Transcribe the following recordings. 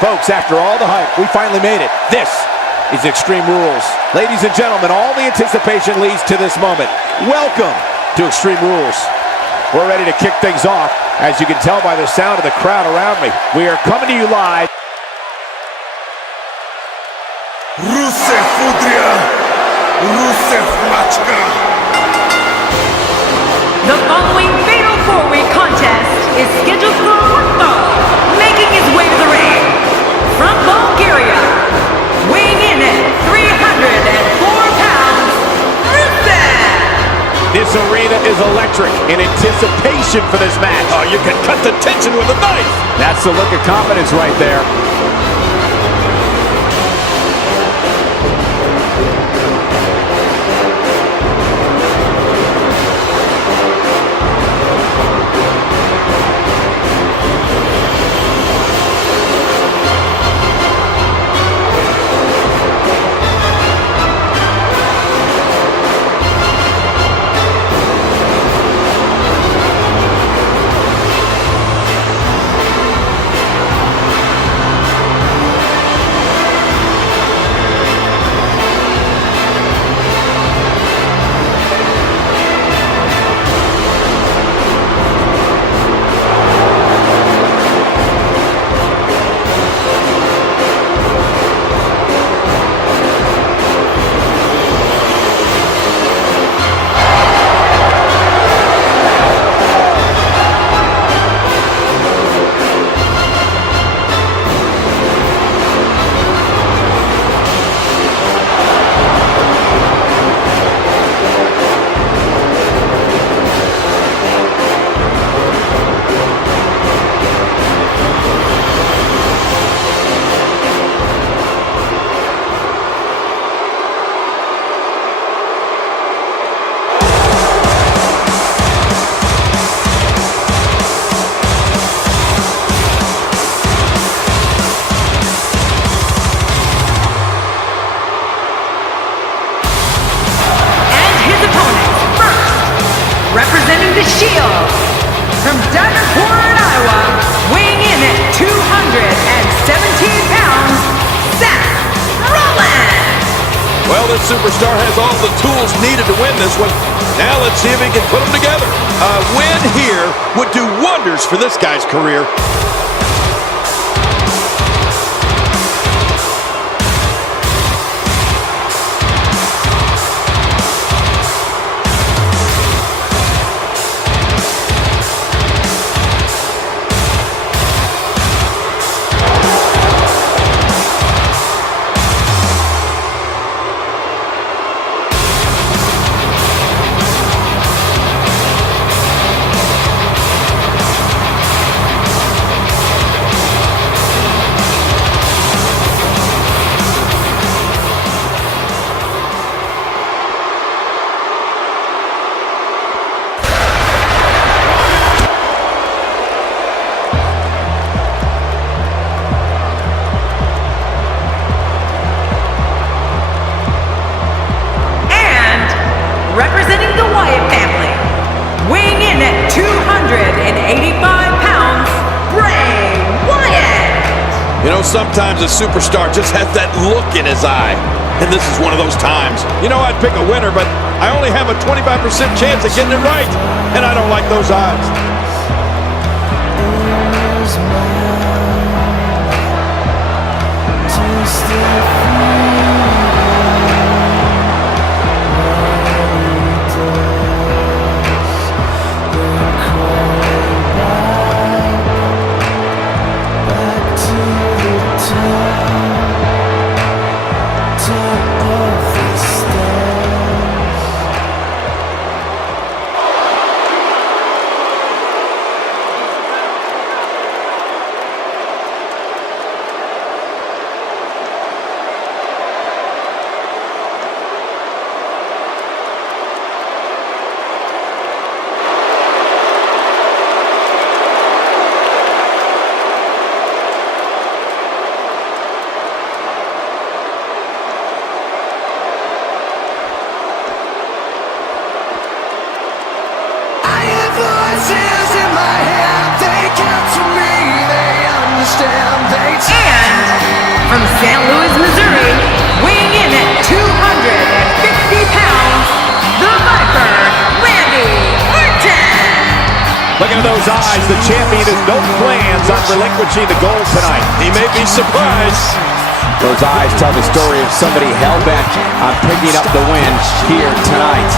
Folks, after all the hype, we finally made it. This is Extreme Rules. Ladies and gentlemen, all the anticipation leads to this moment. Welcome to Extreme Rules. We're ready to kick things off. As you can tell by the sound of the crowd around me, we are coming to you live. Rusev Fudria, Rusev Machka. The following fatal four-way contest is scheduled for one fall, making his way to the ring. From Bulgaria, weighing in at 304 pounds, Rusev! This arena is electric in anticipation for this match. Oh, you can cut the tension with a knife. That's the look of confidence right there. Representing the Shield, from Davenport, Iowa, weighing in at 217 pounds, Seth Rollins! Well, this superstar has all the tools needed to win this one. Now let's see if he can put them together. A win here would do wonders for this guy's career. Representing the Wyatt family, weighing in at 285 pounds, Bray Wyatt! You know, sometimes a superstar just has that look in his eye. And this is one of those times. You know, I'd pick a winner, but I only have a 25% chance of getting it right. And I don't like those odds. Look at those eyes. The champion has no plans on relinquishing the gold tonight. He may be surprised. Those eyes tell the story of somebody hell-bent on picking up the win here tonight.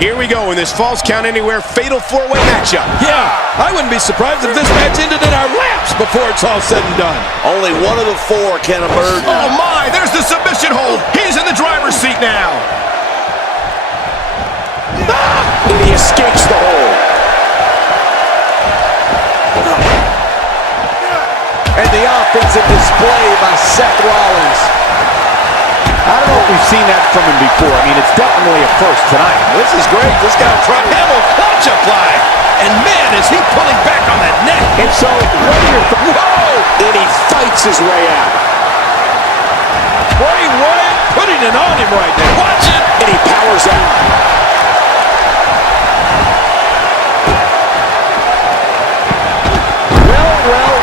Here we go in this Falls Count Anywhere fatal four-way matchup. Yeah, I wouldn't be surprised if this match ended in our laps before it's all said and done. Only one of the four can emerge. Oh my, there's the submission hold. He's in the driver's seat now. And he escapes the hold. And the offensive display by Seth Rollins. I don't know if we've seen that from him before. I mean, it's definitely a first tonight. This is great. This guy front handle clutch apply. And man, is he pulling back on that neck. And so, what are your Whoa! And he fights his way out. Bray Wyatt putting it on him right now. Watch it. And he powers out.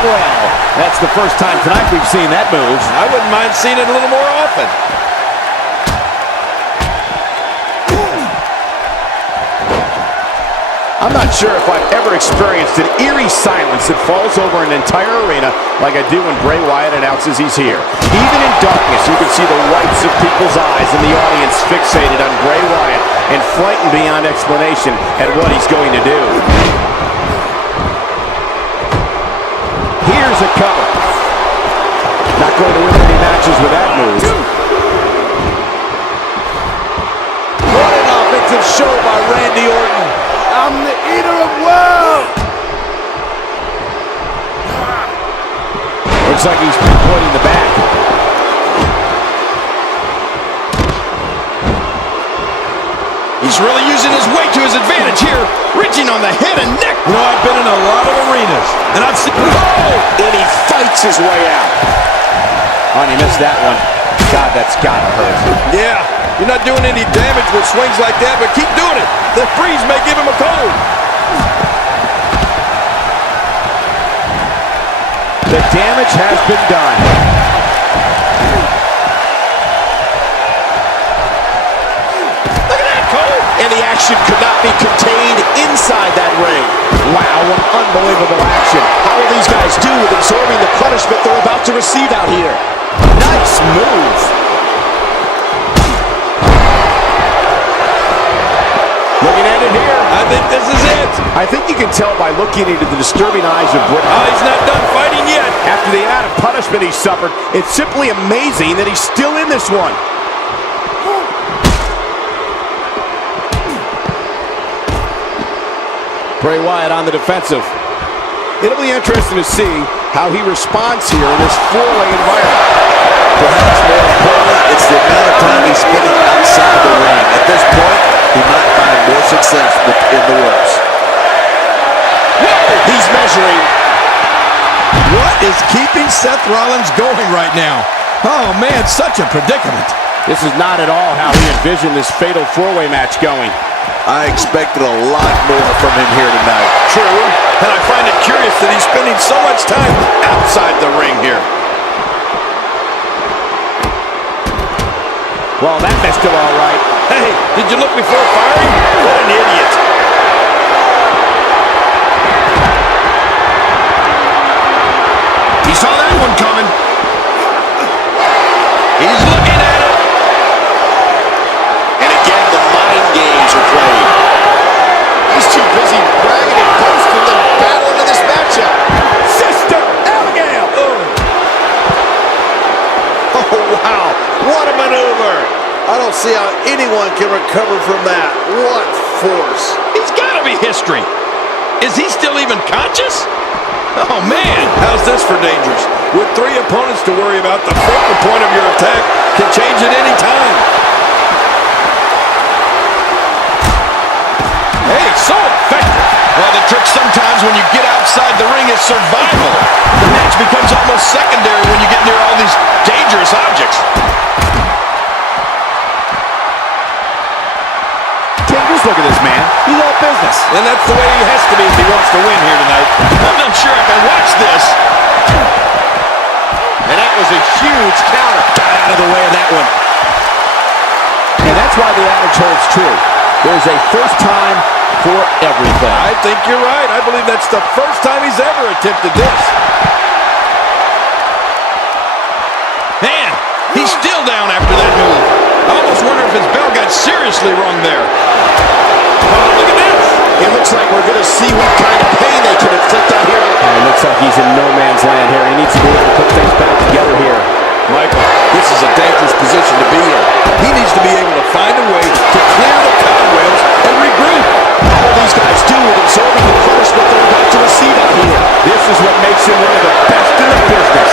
Well. That's the first time tonight we've seen that move. I wouldn't mind seeing it a little more often. I'm not sure if I've ever experienced an eerie silence that falls over an entire arena like I do when Bray Wyatt announces he's here. Even in darkness, you can see the whites of people's eyes and the audience fixated on Bray Wyatt and frightened beyond explanation at what he's going to do. Here's a cover. Not going to win any matches with that move. What an offensive show by Randy Orton. I'm the eater of worlds. Looks like he's pointing the back. He's really using his weight to his advantage here, reaching on the head and neck. You know, I've been in a lot of arenas, and I've seen... Oh! And he fights his way out. Oh, and he missed that one. God, that's gotta hurt. Yeah, you're not doing any damage with swings like that, but keep doing it. The freeze may give him a cold. The damage has been done. Look at that, Cole. And the action could not be contained inside that ring. Wow, what unbelievable action. How will these guys do with absorbing the punishment they're about to receive out here? Nice move. Looking at it here. I think this is it. I think you can tell by looking into the disturbing eyes of Bray. Oh, he's not done fighting yet. After the amount of punishment he suffered, it's simply amazing that he's still in this one. Bray Wyatt on the defensive. It'll be interesting to see how he responds here in this four-way environment. Perhaps more importantly, it's the amount of time he's spending outside the ring. At this point, he might find more success within the ropes. He's measuring. What is keeping Seth Rollins going right now? Oh, man, such a predicament. This is not at all how he envisioned this fatal four-way match going. I expected a lot more from him here tonight. True, and I find it curious that he's spending so much time outside the ring here. Well, that missed him all right. Hey, did you look before firing? What an idiot. He saw that one coming. He's looking at it. don't see how anyone can recover from that. What force. He's got to be history. Is he still even conscious? Oh, man. How's this for dangerous? With 3 opponents to worry about, the focal point of your attack can change at any time. Hey, so effective. Well, the trick sometimes when you get outside the ring is survival. The match becomes almost secondary when you get near all these dangerous objects. Just look at this man. He's all business. And that's the way he has to be if he wants to win here tonight. I'm not sure I can watch this. And that was a huge counter. Got out of the way of that one. And that's why the adage holds true. There's a first time for everything. I think you're right. I believe that's the first time he's ever attempted this. Man, he's still down after that move. I almost wonder if his bell got seriously wrong there. Oh, look at this. It looks like we're going to see what kind of pain they can inflict out here. It looks like he's in no man's land here. He needs to be able to put things back together here. Michael, this is a dangerous position to be in. He needs to be able to find a way to clear the cobwebs and regroup. What will these guys do with absorbing the punishment they're about to receive out here? This is what makes him one of the best in the business.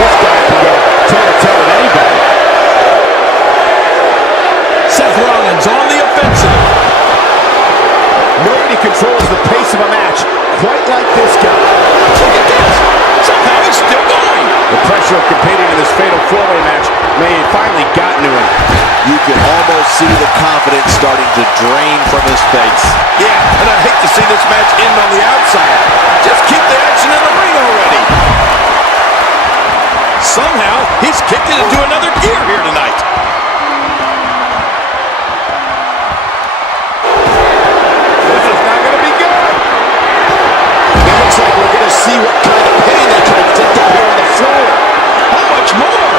This guy can go toe-to-toe with anybody. Seth Rollins on the offensive. Nobody controls the pace of a match quite like this guy. Look at this. Somehow he's still going. The pressure of competing in this fatal 4-way match may have finally gotten to him. You can almost see the confidence starting to drain from his face. Yeah, and I'd hate to see this match end on the outside. Just keep the action in the ring already. Somehow, he's kicked it into another gear here tonight. This is not going to be good. It looks like we're going to see what kind of pain they can inflict out here on the floor. How much more?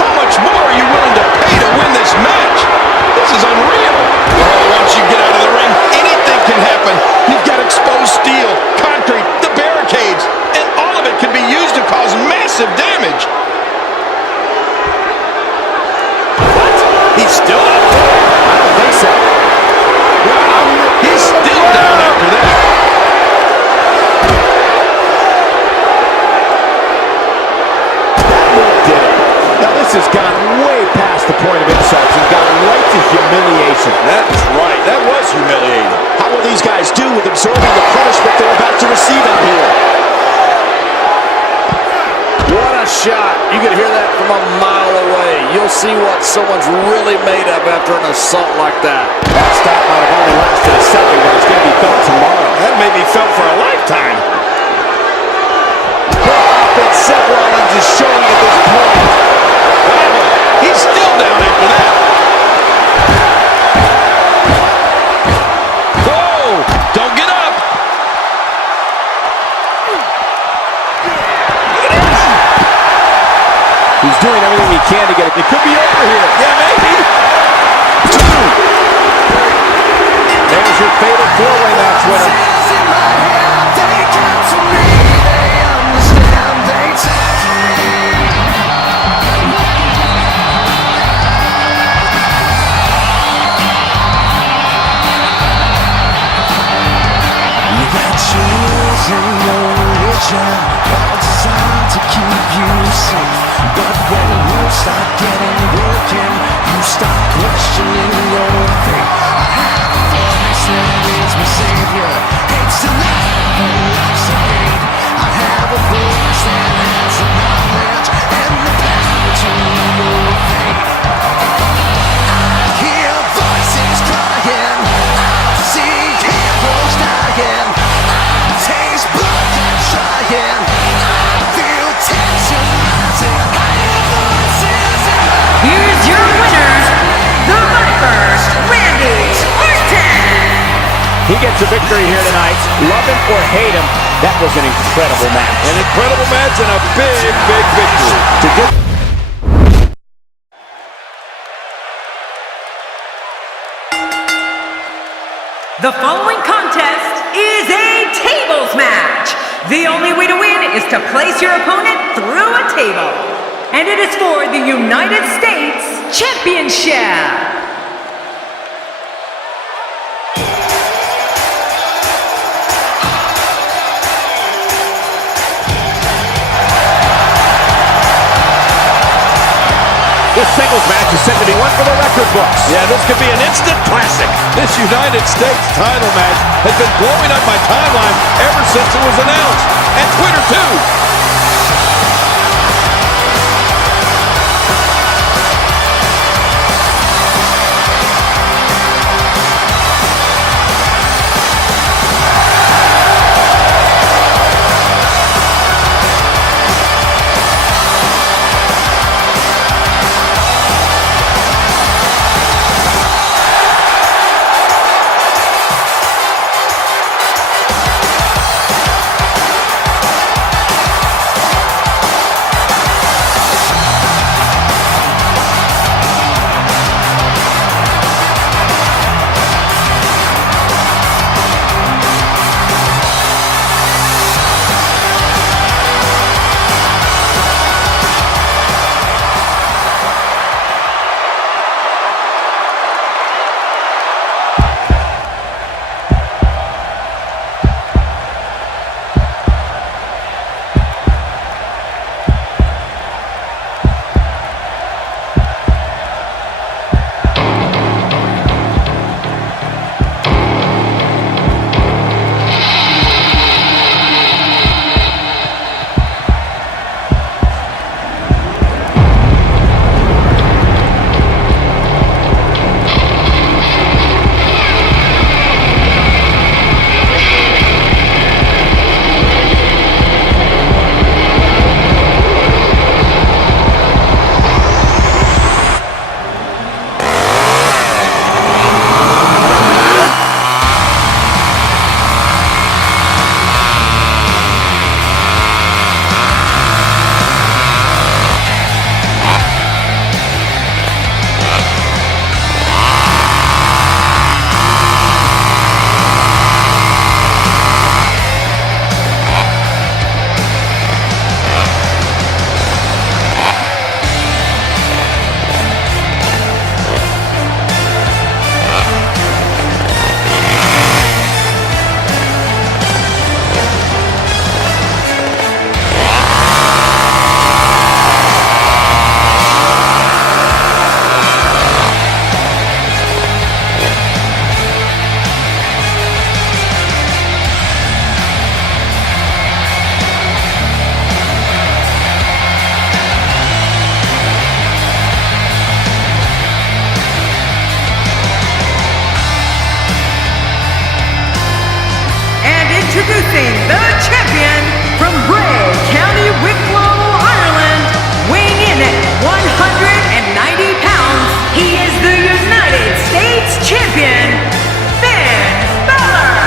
How much more are you willing to pay to win this match? This is unreal. Oh, once you get out of the ring, anything can happen. You've got exposed steel, concrete, the barricades, and all of it can be used to cause massive damage. What? He's still up there? I don't think so. Wow, he's still down after that. Did it. Now this has gone way past the point of insults and gone right to humiliation. That's right. That was humiliating. How will these guys do with absorbing the punishment they're about to receive out here? What a shot. You can hear that from a mile away. You'll see what someone's really made of after an assault like that. That stop might have only lasted a second, but it's going to be felt tomorrow. That may be felt for a lifetime. But Seth Rollins is showing at this point. Wow, he's still down after that. Whoa, don't get up. He's doing everything he can to get it. It could be over here. Yeah, maybe. 2. There's your fatal 4-way match winner. All designed to keep you safe, but when you start getting broken, you start questioning your fate. I have a voice that is my savior, hates to love and loves to hate. I have a voice that has the knowledge and the power to know your fate. I hear voices crying, I see heroes dying, I taste blood that's trying, I feel tension rising. I hear voices in my Here's your winner, the First Randy Orton. He gets a victory here tonight. Love him or hate him, that was an incredible match. An incredible match and a big, big victory. To get The following contest is a tables match. The only way to win is to place your opponent through a table. and it is for the United States Championship. This singles match is set to be one for the record books. Yeah, this could be an instant classic. This United States title match has been blowing up my timeline ever since it was announced. And Twitter, too. Introducing the champion from Bray County, Wicklow, Ireland, weighing in at 190 pounds, he is the United States champion, Finn Balor.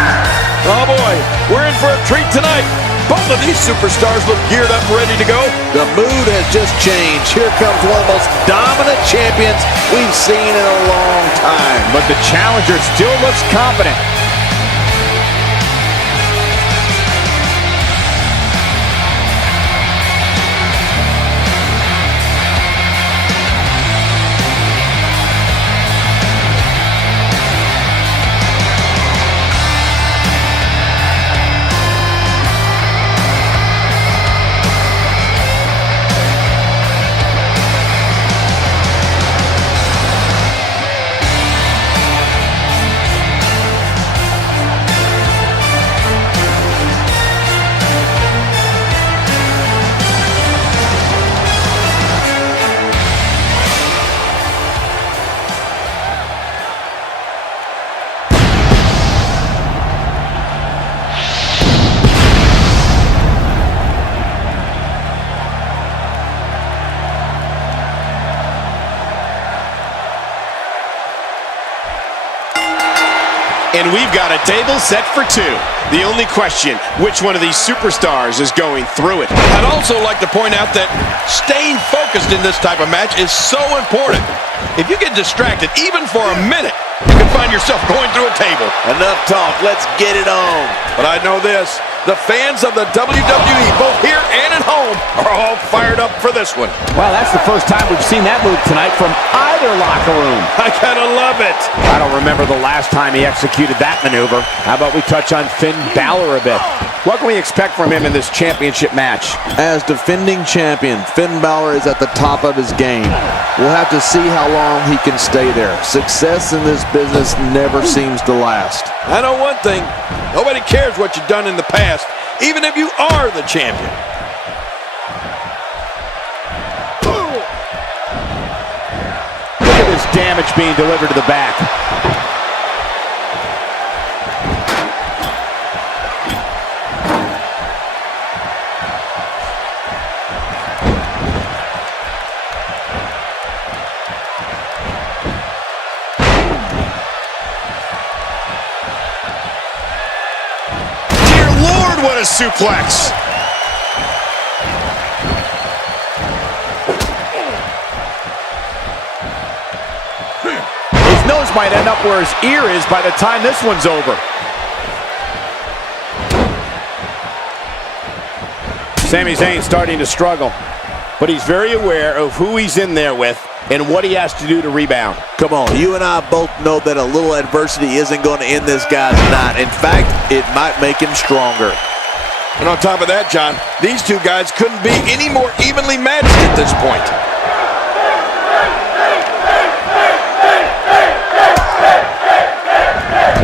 Oh boy, we're in for a treat tonight. Both of these superstars look geared up, ready to go. The mood has just changed. Here comes one of the most dominant champions we've seen in a long time. But the challenger still looks confident. And we've got a table set for two. The only question, which one of these superstars is going through it? I'd also like to point out that staying focused in this type of match is so important. If you get distracted, even for a minute, you can find yourself going through a table. Enough talk. Let's get it on. But I know this, The fans of the WWE, both here and at home, are all fired up for this one. Well, that's the first time we've seen that move tonight from either locker room. I gotta love it. I don't remember the last time he executed that maneuver. How about we touch on Finn Balor a bit? What can we expect from him in this championship match? As defending champion, Finn Balor is at the top of his game. We'll have to see how long he can stay there. Success in this business never seems to last. I know one thing. Nobody cares what you've done in the past, even if you are the champion. Look at this damage being delivered to the back. What a suplex. His nose might end up where his ear is by the time this one's over. Sami Zayn starting to struggle, but he's very aware of who he's in there with and what he has to do to rebound. Come on, you and I both know that a little adversity isn't going to end this guy's night. In fact, it might make him stronger. And on top of that, John, these two guys couldn't be any more evenly matched at this point.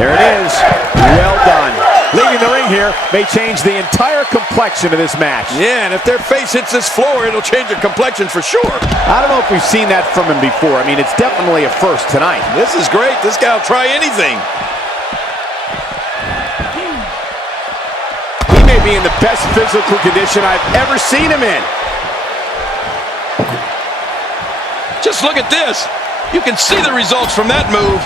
There it is. Well done. Leaving the ring here may change the entire complexion of this match. Yeah, and if their face hits this floor, it'll change their complexion for sure. I don't know if we've seen that from him before. I mean, it's definitely a first tonight. This is great. This guy will try anything. Be in the best physical condition I've ever seen him in. Just look at this. You can see the results from that move.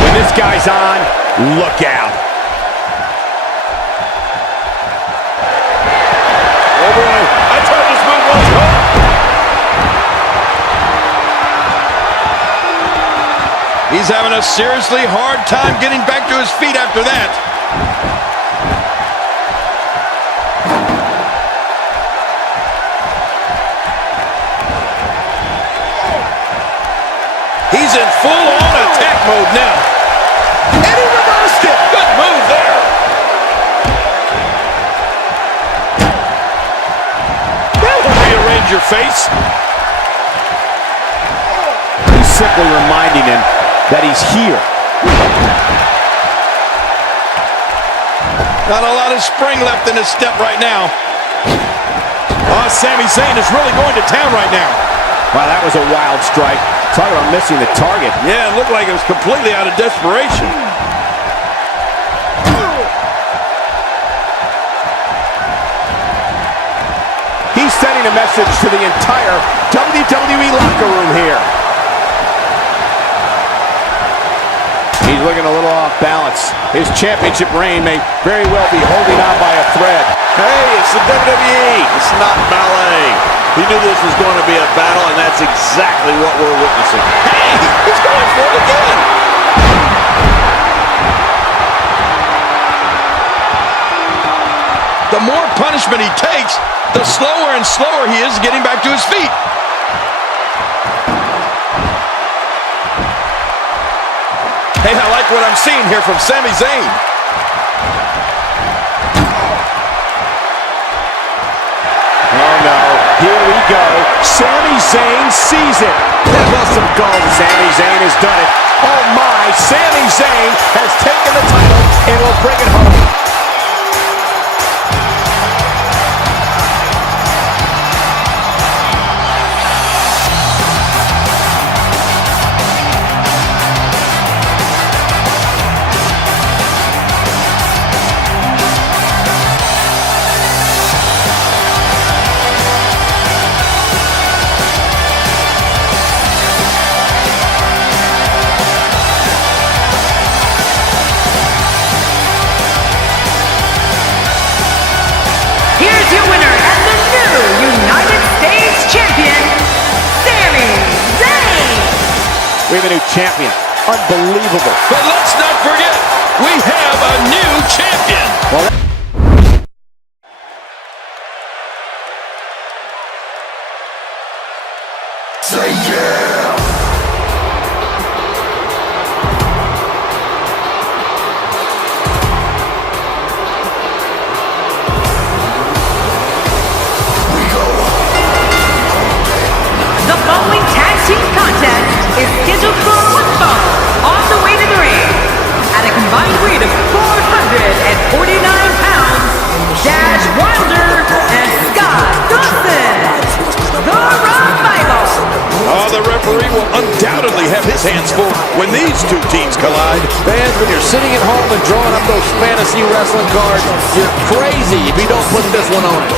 When this guy's on, look out. He's having a seriously hard time getting back to his feet after that. He's in full-on attack mode now. And he reversed it. Good move there. That'll rearrange your face. He's simply reminding him that he's here. Not a lot of spring left in his step right now. Oh, Sami Zayn is really going to town right now. Wow, that was a wild strike. Talk about missing the target. Yeah, it looked like it was completely out of desperation. He's sending a message to the entire WWE locker room here. He's looking a little off balance. His championship reign may very well be holding on by a thread. Hey, it's the WWE. It's not ballet. He knew this was going to be a battle, and that's exactly what we're witnessing. Hey, he's going for it again. The more punishment he takes, the slower and slower he is getting back to his feet. Hey, I like what I'm seeing here from Sami Zayn. Oh no, here we go. Sami Zayn sees it. That must have gone. Sami Zayn has done it. Oh my, Sami Zayn has taken the title and will bring it home. We have a new champion. Unbelievable. But let's not forget, we have a new champion. Well, Say yeah. The following tag team contest is scheduled for one fall on the way to the ring. At a combined weight of 449 pounds, Dash Wilder and Scott Dawson. The Revival. Oh, the referee will undoubtedly have his hands full when these two teams collide. Fans, when you're sitting at home and drawing up those fantasy wrestling cards, you're crazy if you don't put this one on it.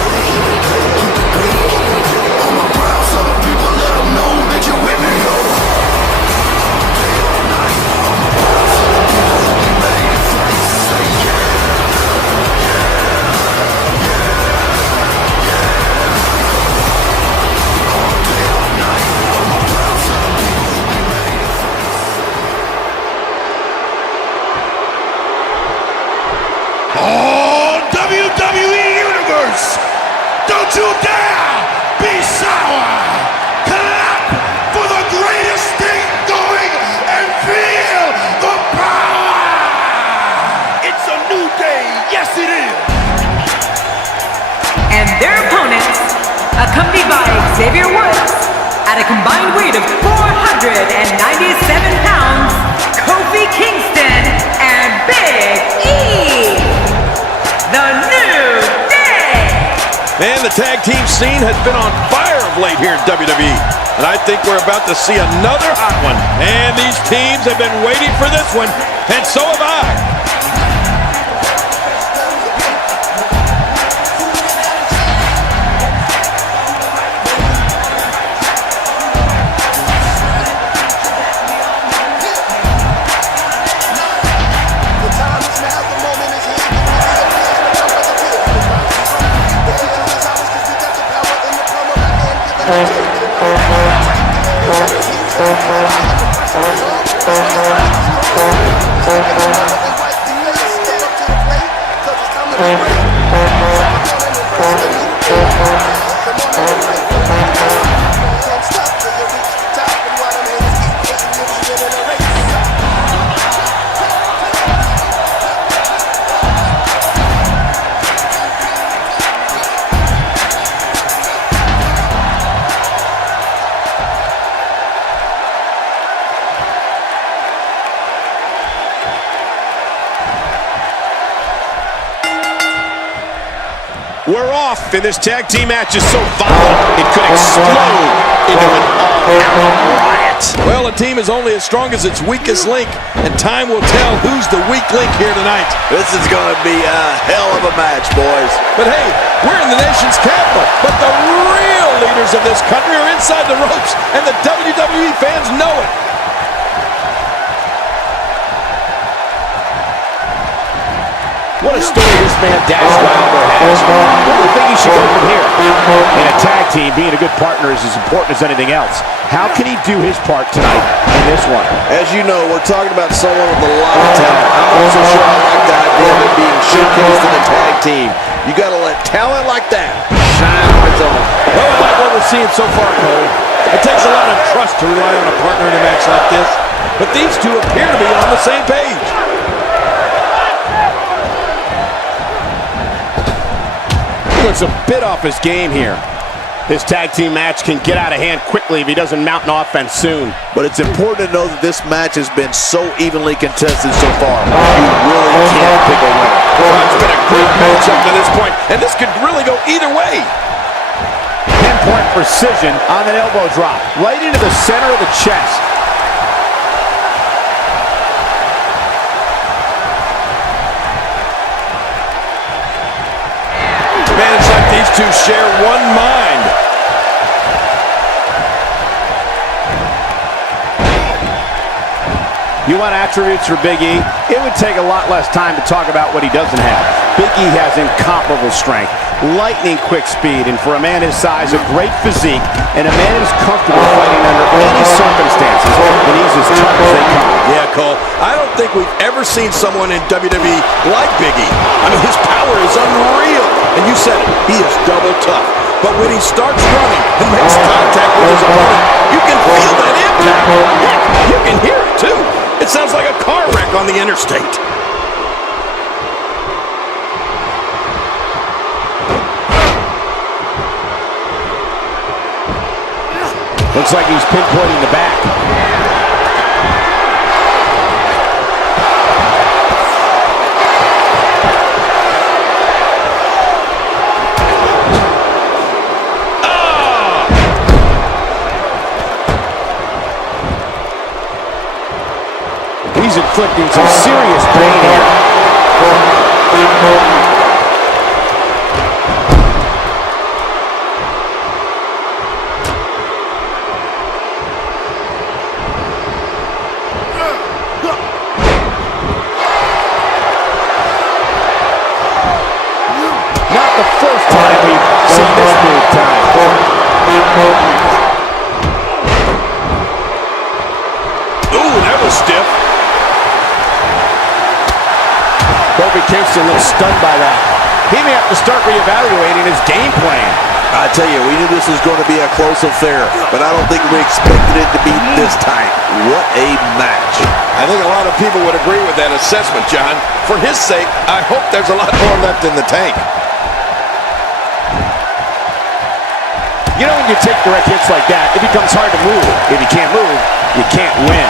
Oh, WWE Universe! Don't you dare be sour! Clap for the greatest thing going and feel the power! It's a new day, yes it is! And their opponents, accompanied by Xavier Woods, at a combined weight of 497 pounds, Kofi Kingston and Big E. The New Day. Man, the tag team scene has been on fire of late here in WWE. And I think we're about to see another hot one. And these teams have been waiting for this one. And so have I. We're off, and this tag team match is so violent, it could explode into an all-out riot. Well, a team is only as strong as its weakest link, and time will tell who's the weak link here tonight. This is going to be a hell of a match, boys. But hey, we're in the nation's capital, but the real leaders of this country are inside the ropes, and the WWE fans know it. what a story this man Dash Wilder has. Where do you think he should go from here? In a tag team, being a good partner is as important as anything else. How can he do his part tonight in this one? As you know, we're talking about someone with a lot of talent. I'm not so sure I like the idea of it being showcased in a tag team. You got to let talent like that shine on its own. Well, I like what we're seeing so far, Cole. It takes a lot of trust to rely on a partner in a match like this, but these two appear to be on the same page. He looks a bit off his game here. This tag team match can get out of hand quickly if he doesn't mount an offense soon. But it's important to know that this match has been so evenly contested so far. You really can't pick a winner. Well, it's been a great match up to this point, and this could really go either way. Pinpoint precision on an elbow drop, right into the center of the chest. Man, it's like these two share one mind. You want attributes for Big E? It would take a lot less time to talk about what he doesn't have. Big E has incomparable strength, lightning quick speed, and for a man his size, a great physique, and a man who's comfortable fighting under any circumstances, and he's as tough as they come. Yeah, Cole, I don't think we've ever seen someone in WWE like Big E. I mean, his power is unreal, and you said it, he is double tough. But when he starts running and makes contact with his opponent, you can feel that impact. Heck, you can hear it, too. It sounds like a car wreck on the interstate. Looks like he's pinpointing the back. He's inflicting some serious pain here. Not the first time we've seen this move time. Ooh, that was stiff. Kofi Kingston looks stunned by that. He may have to start reevaluating his game plan. I tell you, we knew this was going to be a close affair, but I don't think we expected it to be this tight. What a match. I think a lot of people would agree with that assessment, John. For his sake, I hope there's a lot more left in the tank. You know, when you take direct hits like that, it becomes hard to move. If you can't move, you can't win.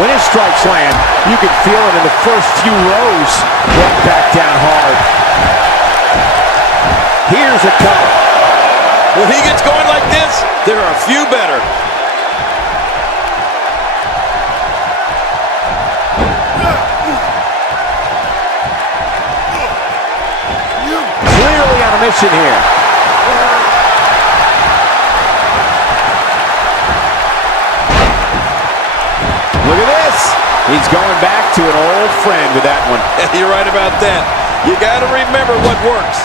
When his strikes land, you can feel it in the first few rows. Right back down hard. Here's a cover. When he gets going like this, there are a few better. Clearly on a mission here. Look at this. He's going back to an old friend with that one. You're right about that. You got to remember what works.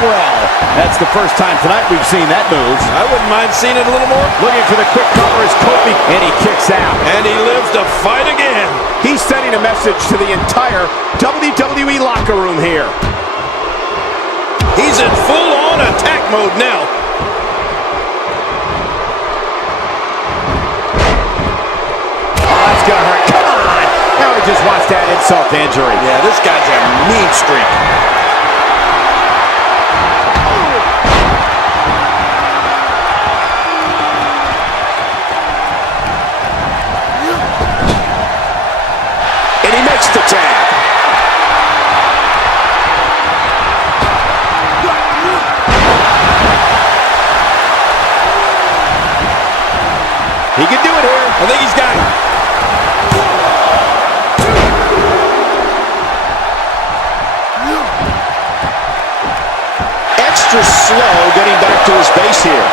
Well. That's the first time tonight we've seen that move. I wouldn't mind seeing it a little more. Looking for the quick cover is Kofi, and he kicks out. And he lives to fight again. He's sending a message to the entire WWE locker room here. He's in full-on attack mode now. Oh, that's gonna hurt. Come on! Now he just wants that insult to injury. Yeah, this guy's a mean streak. And he makes the tag. He can do it here. I think he's got it. Extra slow getting back to his base here.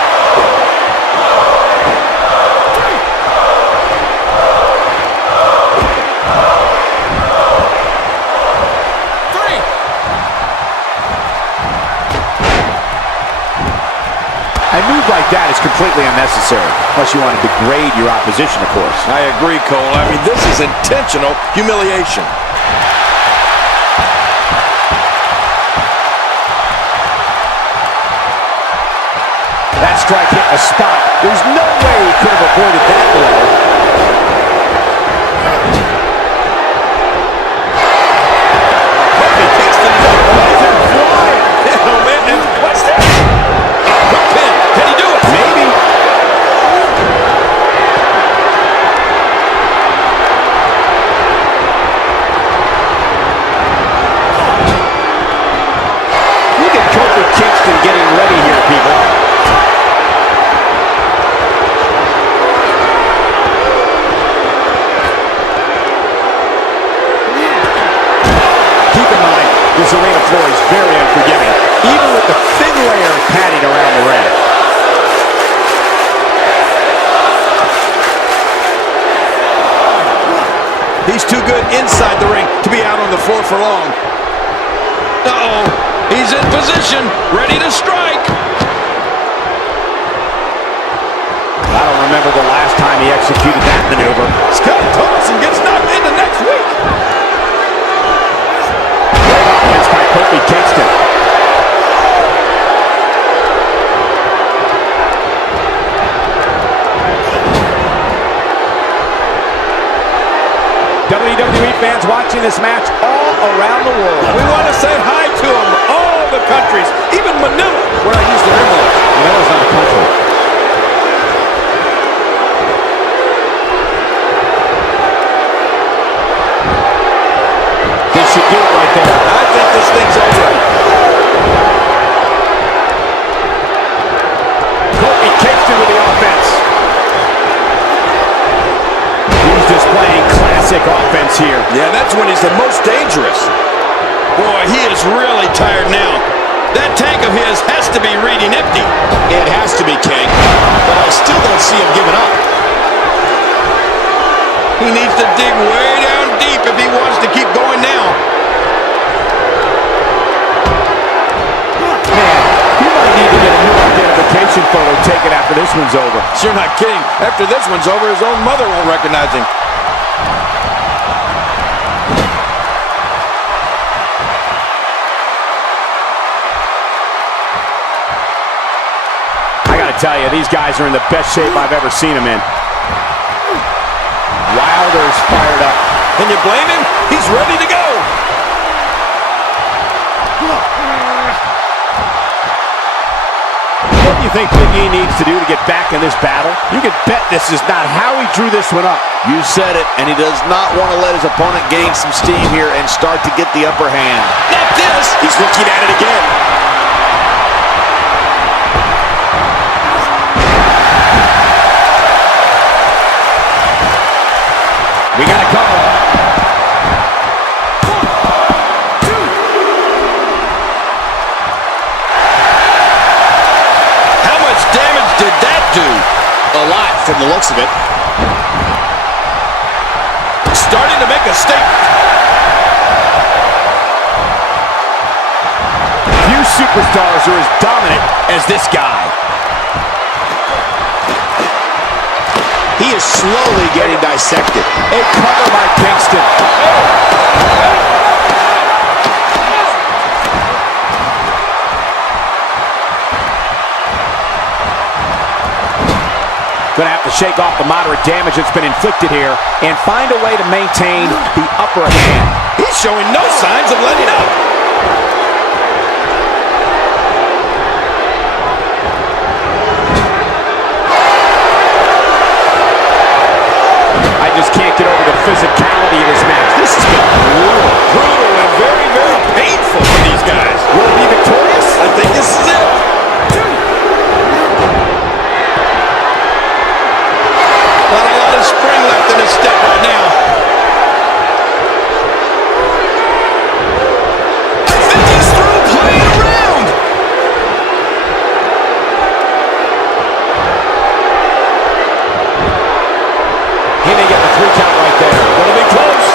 A move like that is completely unnecessary, unless you want to degrade your opposition, of course. I agree, Cole. I mean, this is intentional humiliation. That strike hit a spot. There's no way he could have avoided that blow. Kofi Kingston is up. Oh, man, and what's that? Quick pin. Can he do it? Maybe. Look at Kofi Kingston getting ready here, people. is very unforgiving, even with the thin layer of padding around the ring. He's too good inside the ring to be out on the floor for long. Uh-oh. He's in position, ready to strike. I don't remember the last time he executed that maneuver. Scott Thompson gets knocked into next week. Great offense by Kofi Kingston. WWE fans watching this match all around the world. We want to say hi to them, all the countries, even Manila, where I used to live. Manila's not a country. This should do it right there. I think this thing's over. Kofi Kingston with the offense. He's displaying classic offense here. Yeah, that's when he's the most dangerous. Boy, he is really tired now. That tank of his has to be reading empty. It has to be, King, but I still don't see him giving up. He needs to dig way down deep if he wants to keep going now. Man, he might need to get a new identification photo taken after this one's over. You're not kidding. After this one's over, his own mother won't recognize him. Tell you, these guys are in the best shape I've ever seen them in. Wilder's fired up. Can you blame him? He's ready to go. What do you think Big E needs to do to get back in this battle? You can bet this is not how he drew this one up. You said it, and he does not want to let his opponent gain some steam here and start to get the upper hand. Not this. He's looking at it again. We got to go. How much damage did that do? A lot from the looks of it. Starting to make a statement. Few superstars are as dominant as this guy. He is slowly getting dissected. A cover by Kingston. Gonna have to shake off the moderate damage that's been inflicted here and find a way to maintain the upper hand. He's showing no signs of letting up. I just can't get over the physicality of this match. This has been brutal. Brutal and very, very painful for these guys. Will he be victorious? I think this is it. Not a lot of spring left in his step right now. I think he's through playing around. He may get the 3 count right there. It'll be close.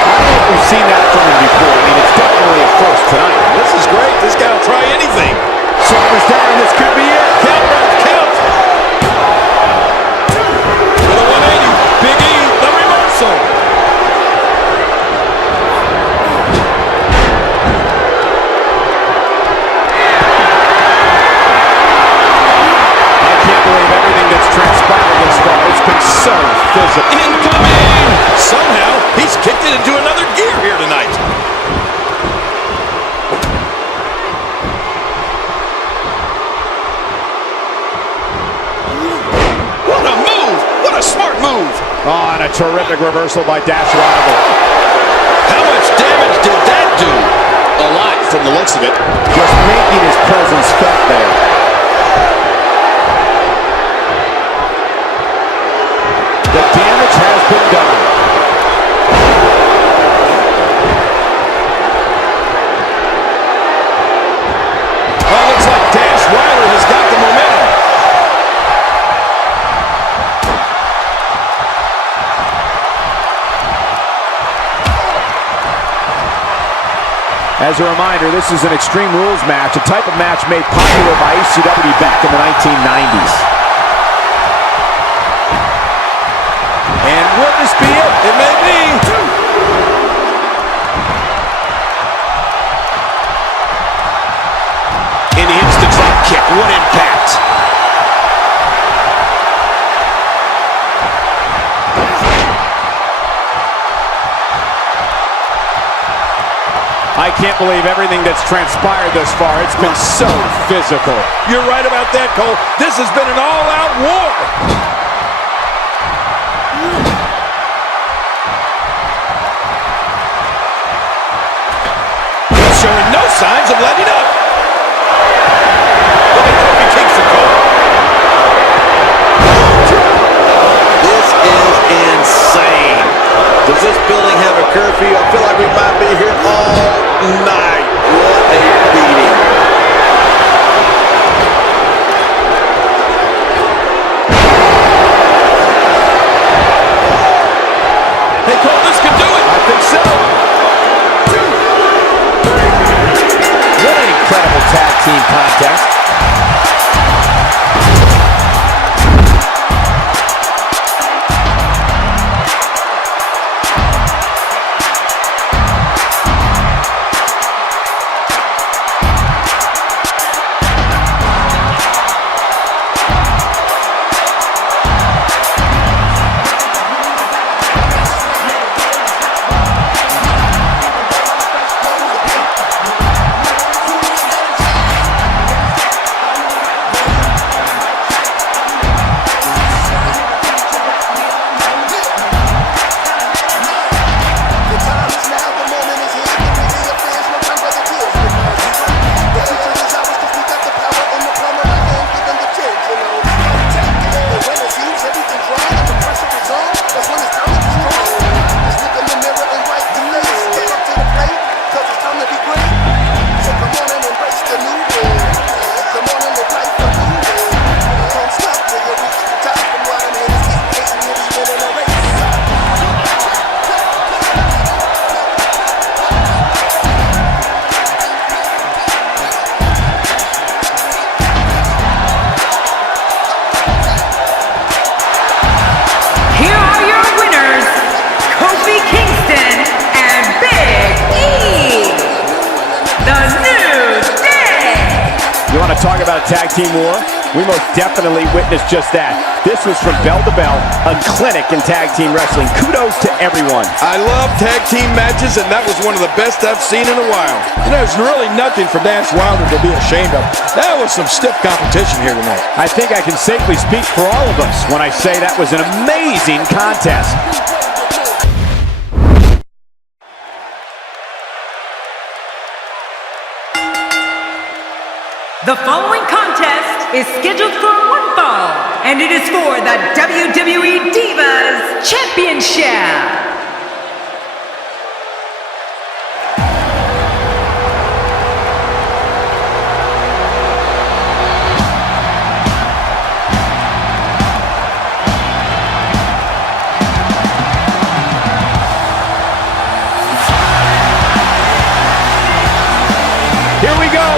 I don't know if we've seen that from him before. I mean, it's definitely a first tonight. This is great. This guy will try anything. Shoulders down. This could be it. Count, Ref, count. With a 180, Big E, the reversal. I can't believe everything that's transpired this far. It's been so physical. Incoming! Somehow, he's kicked it into another gear here tonight. What a move! What a smart move! Oh, and a terrific reversal by Dash Rival. How much damage did that do? A lot from the looks of it. Just making his presence felt there. As a reminder, this is an Extreme Rules match, a type of match made popular by ECW back in the 1990s. And will this be it? It may be. And he hits the drop kick. What impact. I can't believe everything that's transpired thus far. It's been so physical. You're right about that, Cole. This has been an all-out war. Showing no signs of letting up. He kicks the Cole. This is insane. Does this building have a curfew? I feel like we might be here all night. What a beating. Hey, Cole, this could do it. I think so. What an incredible tag team contest. Talk about a tag team war. We most definitely witnessed just that. This was from bell to bell, a clinic in tag team wrestling. Kudos to everyone. I love tag team matches, and that was one of the best I've seen in a while. You know, there's really nothing for Dash Wilder to be ashamed of. That was some stiff competition here tonight. I think I can safely speak for all of us when I say that was an amazing contest. The following contest is scheduled for one fall, and it is for the WWE Divas Championship.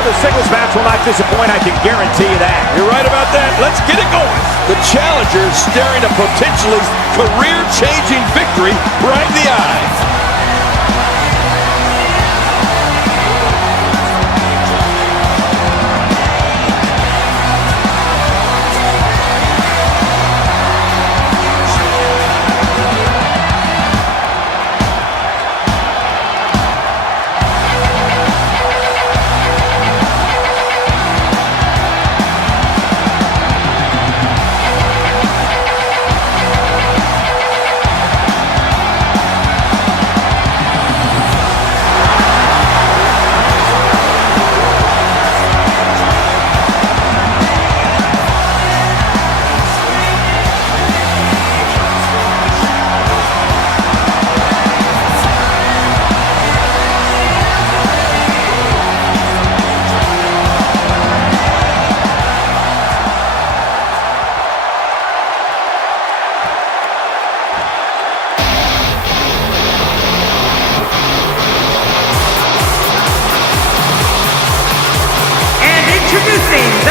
The singles match will not disappoint, I can guarantee you that. You're right about that. Let's get it going. The challenger is staring a potentially career-changing victory right in the eye.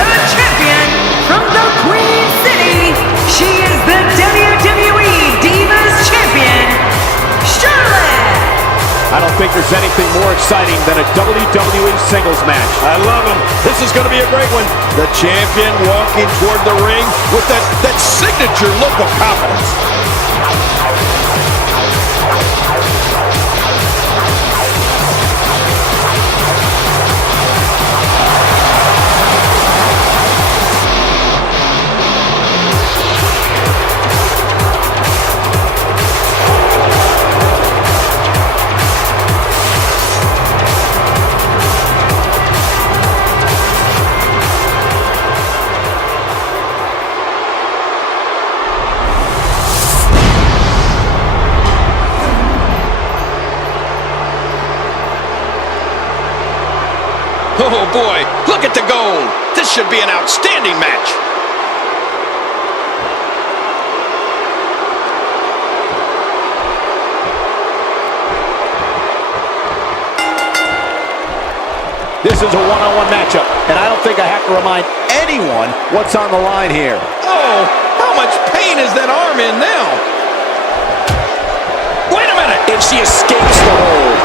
the champion from the Queen City. She is the WWE Divas Champion, Charlotte. I don't think there's anything more exciting than a WWE singles match. I love him. This is going to be a great one. The champion walking toward the ring with that signature look of confidence. Oh boy, look at the gold. This should be an outstanding match. This is a one-on-one matchup, and I don't think I have to remind anyone what's on the line here. Oh, how much pain is that arm in now? Wait a minute. And she escapes the hold.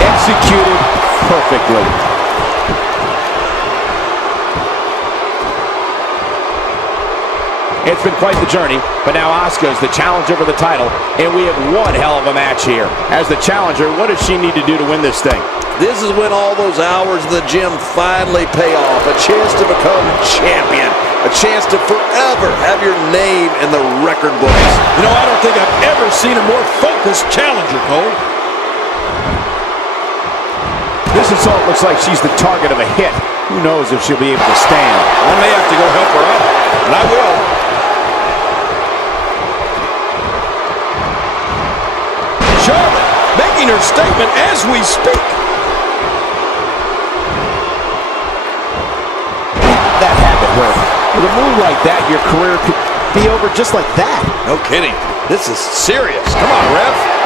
Executed perfectly. It's been quite the journey, but now Asuka's the challenger for the title, and we have one hell of a match here. As the challenger, what does she need to do to win this thing? This is when all those hours in the gym finally pay off. A chance to become champion. A chance to forever have your name in the record books. You know, I don't think I've ever seen a more focused challenger, Cole. This assault looks like she's the target of a hit. Who knows if she'll be able to stand? I may have to go help her up, and I will. Charlotte making her statement as we speak. That had to hurt. With a move like that, your career could be over just like that. No kidding. This is serious. Come on, ref.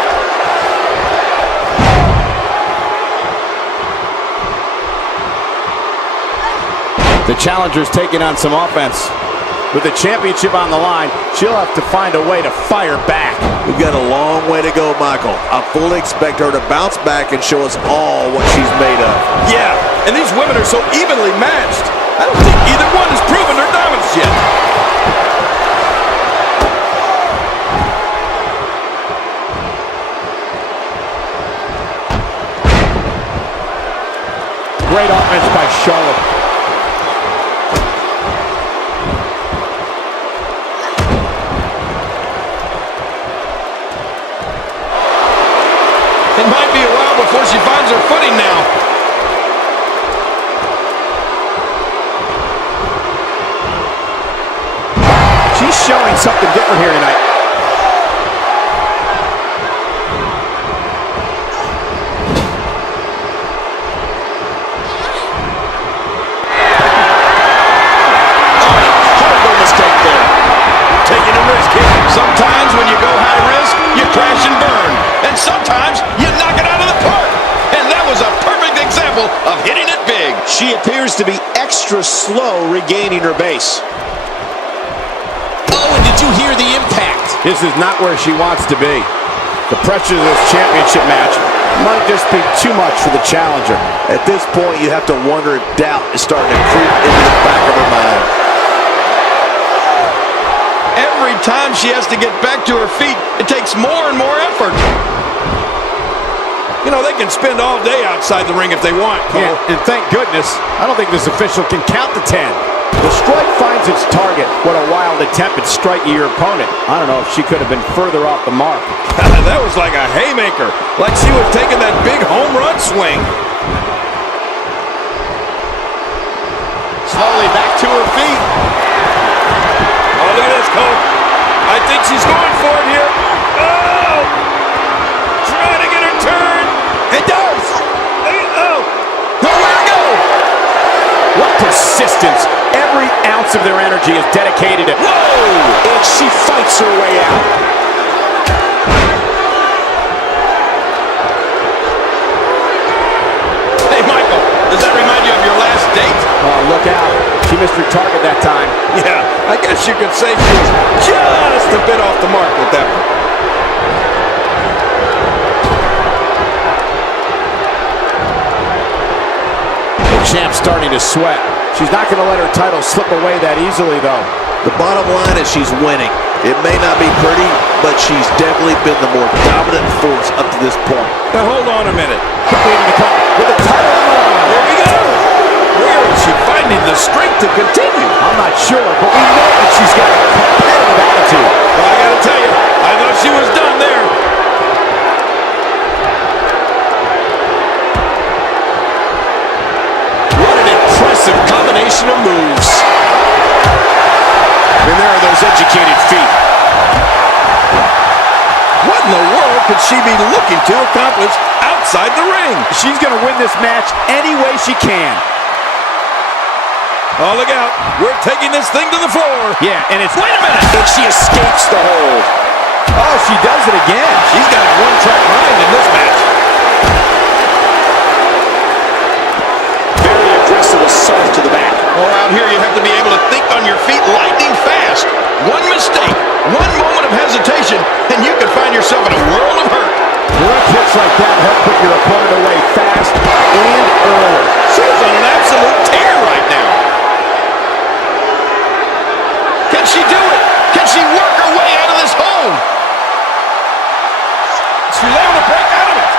The challenger's taking on some offense. With the championship on the line, she'll have to find a way to fire back. We've got a long way to go, Michael. I fully expect her to bounce back and show us all what she's made of. Yeah, and these women are so evenly matched. I don't think either one has proven their dominance yet. Great offense by Charlotte. It might be a while before she finds her footing now. She's showing something different here tonight. Horrible mistake there. Taking a risk here. Sometimes when you go high risk, you crash and burn. And sometimes you knock it out of the park. And that was a perfect example of hitting it big. She appears to be extra slow regaining her base. Oh, and did you hear the impact? This is not where she wants to be. The pressure of this championship match might just be too much for the challenger. At this point, you have to wonder if doubt is starting to creep into the back of her mind. Every time she has to get back to her feet, it takes more and more effort. You know, they can spend all day outside the ring if they want, Cole. Yeah, and thank goodness, I don't think this official can count to 10. The strike finds its target. What a wild attempt at striking your opponent. I don't know if she could have been further off the mark. That was like a haymaker, like she was taking that big home run swing. Slowly back to her feet. Oh, look at this, Cole. I think she's going for it here. Oh! Trying to get her turned. It does. Oh! Nowhere to go. What persistence. Every ounce of their energy is dedicated to... Whoa! And she fights her way out. mystery target that time. Yeah, I guess you could say she was just a bit off the mark with that one. The champ's starting to sweat. She's not going to let her title slip away that easily, though. The bottom line is she's winning. It may not be pretty, but she's definitely been the more dominant force up to this point. Now hold on a minute. Quickly into the corner with the title on the line. There we go. Where is she finding the strength to continue? I'm not sure, but we know that she's got a competitive attitude. Well, I gotta tell you, I thought she was done there. What an impressive combination of moves. And there are those educated feet. What in the world could she be looking to accomplish outside the ring? She's going to win this match any way she can. Oh, look out. We're taking this thing to the floor. Yeah, and it's... Wait a minute. And she escapes the hold. Oh, she does it again. She's got a one-track mind in this match. Very aggressive assault to the back. Oh, out here you have to be able to think on your feet lightning fast. One mistake, one moment of hesitation, and you could find yourself in a world of hurt. Direct hits like that help put your opponent away fast and early. She's on an absolute tear right now. Can she do it? Can she work her way out of this hold? She's able to break out of it.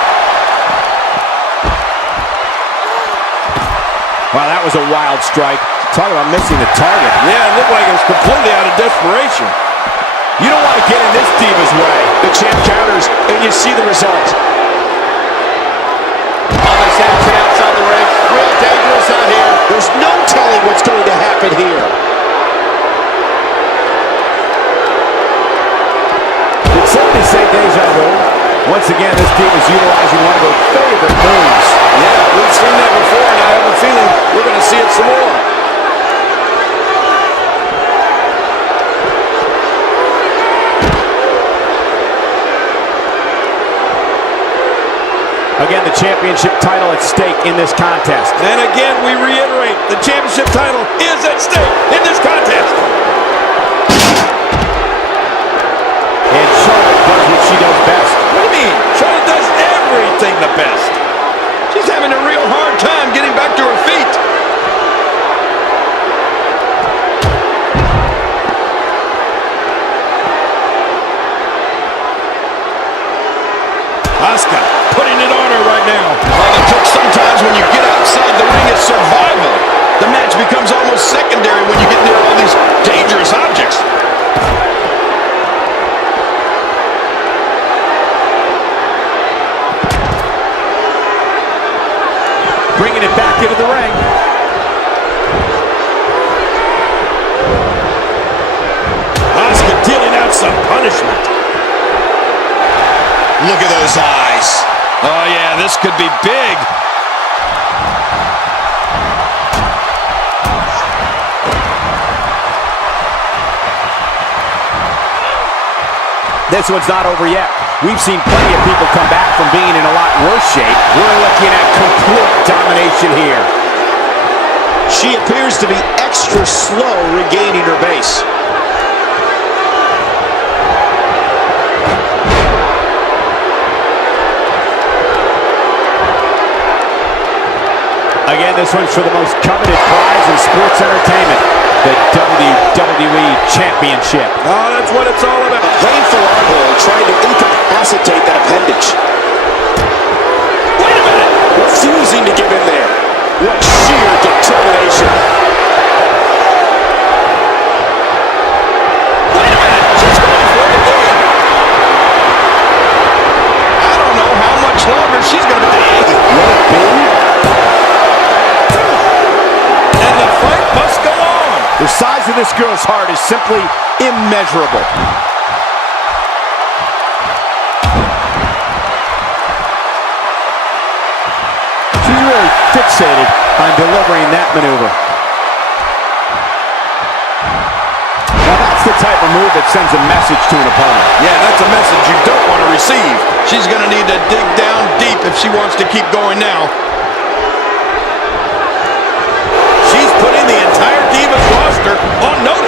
Wow, that was a wild strike. Talk about missing the target. Yeah, it looked like it was completely out of desperation. You don't want to get in this diva's way. The champ counters, and you see the result. All this action outside the ring. Real dangerous out here. There's no telling what's going to happen here. Did somebody say deja vu? Once again, this diva's utilizing one of her favorite moves. Yeah, we've seen that before, and I have a feeling we're going to see it some more. Again, the championship title at stake in this contest. And again, we reiterate, the championship title is at stake in this contest. And Charlotte does what she does best. What do you mean? Charlotte does everything the best. She's having a real hard time getting back to her feet. Asuka putting it on her right now. Well, the trick sometimes when you get outside the ring is survival. The match becomes almost secondary when you get near all these dangerous objects. Bringing it back into the ring. Asuka dealing out some punishment. Look at those eyes. Oh, yeah, this could be big. This one's not over yet. We've seen plenty of people come back from being in a lot worse shape. We're looking at complete domination here. She appears to be extra slow regaining her base. Again, this one's for the most coveted prize in sports entertainment, the WWE Championship. Oh, that's what it's all about. Painful arm hold, trying to incapacitate that appendage. Wait a minute. Refusing to give in there. What sheer determination. Wait a minute. She's going for it again. I don't know how much longer she's going to be. And the fight must go on. The size of this girl's heart is simply immeasurable. She's really fixated on delivering that maneuver. Now that's the type of move that sends a message to an opponent. Yeah, that's a message you don't want to receive. She's going to need to dig down deep if she wants to keep going now. She's putting the entire Divas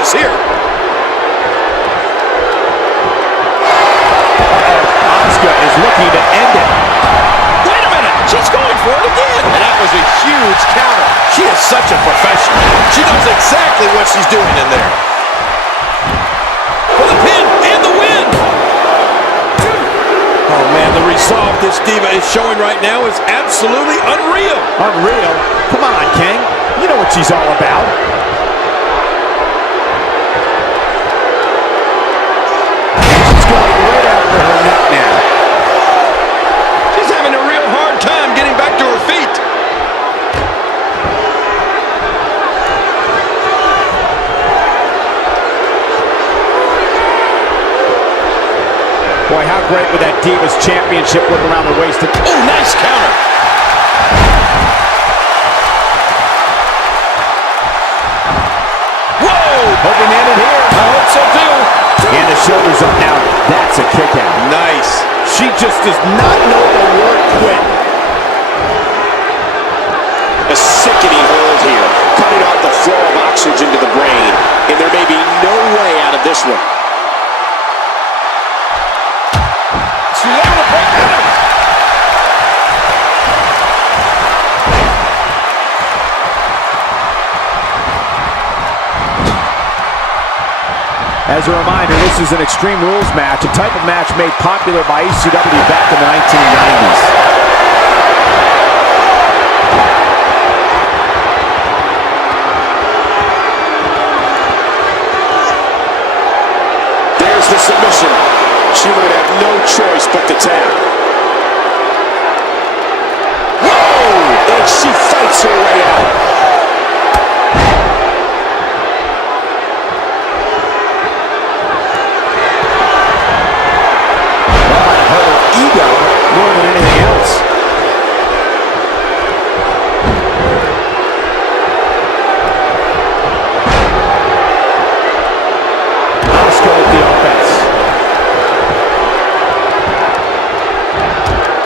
dangerous here. Asuka is looking to end it. Wait a minute, she's going for it again. And that was a huge counter. She is such a professional. She knows exactly what she's doing in there. For the pin and the win. Oh man, the resolve this diva is showing right now is absolutely unreal. Unreal? Come on, King. You know what she's all about. She's going right after her neck now. She's having a real hard time getting back to her feet. Boy, how great would that Divas Championship look around the waist? Oh, nice counter. Whoa! Hoping to end it here. I hope so too. And the shoulders up now. That's a kick out. Nice. She just does not know the word quit. A sickening hold here, cutting off the flow of oxygen to the brain, and there may be no way out of this one. She's able to break out of it. As a reminder, this is an Extreme Rules match, a type of match made popular by ECW back in the 1990s. There's the submission. She would have no choice but to tap. Whoa! And she fights her way out. More than anything else. Asuka with the offense.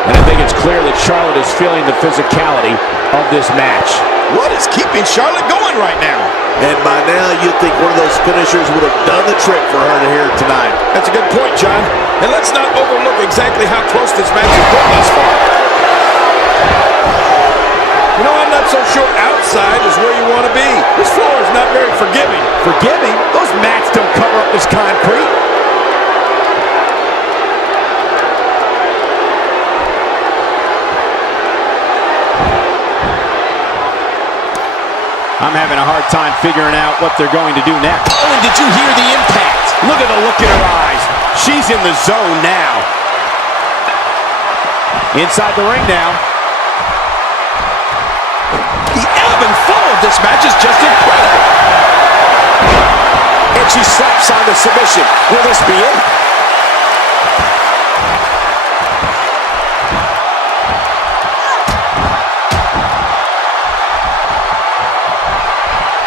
And I think it's clear that Charlotte is feeling the physicality of this match. What is keeping Charlotte going right now? And by now, you'd think one of those finishers would have done the trick for her here tonight. That's a good point, John. And let's not overlook exactly how close this match has been thus far. You know, I'm not so sure outside is where you want to be. This floor is not very forgiving. Forgiving? Those mats don't cover up this concrete. I'm having a hard time figuring out what they're going to do next. Oh, and did you hear the impact? Look at the look in her eyes. She's in the zone now. Inside the ring now. The ebb and flow of this match is just incredible. And she slaps on the submission. Will this be it?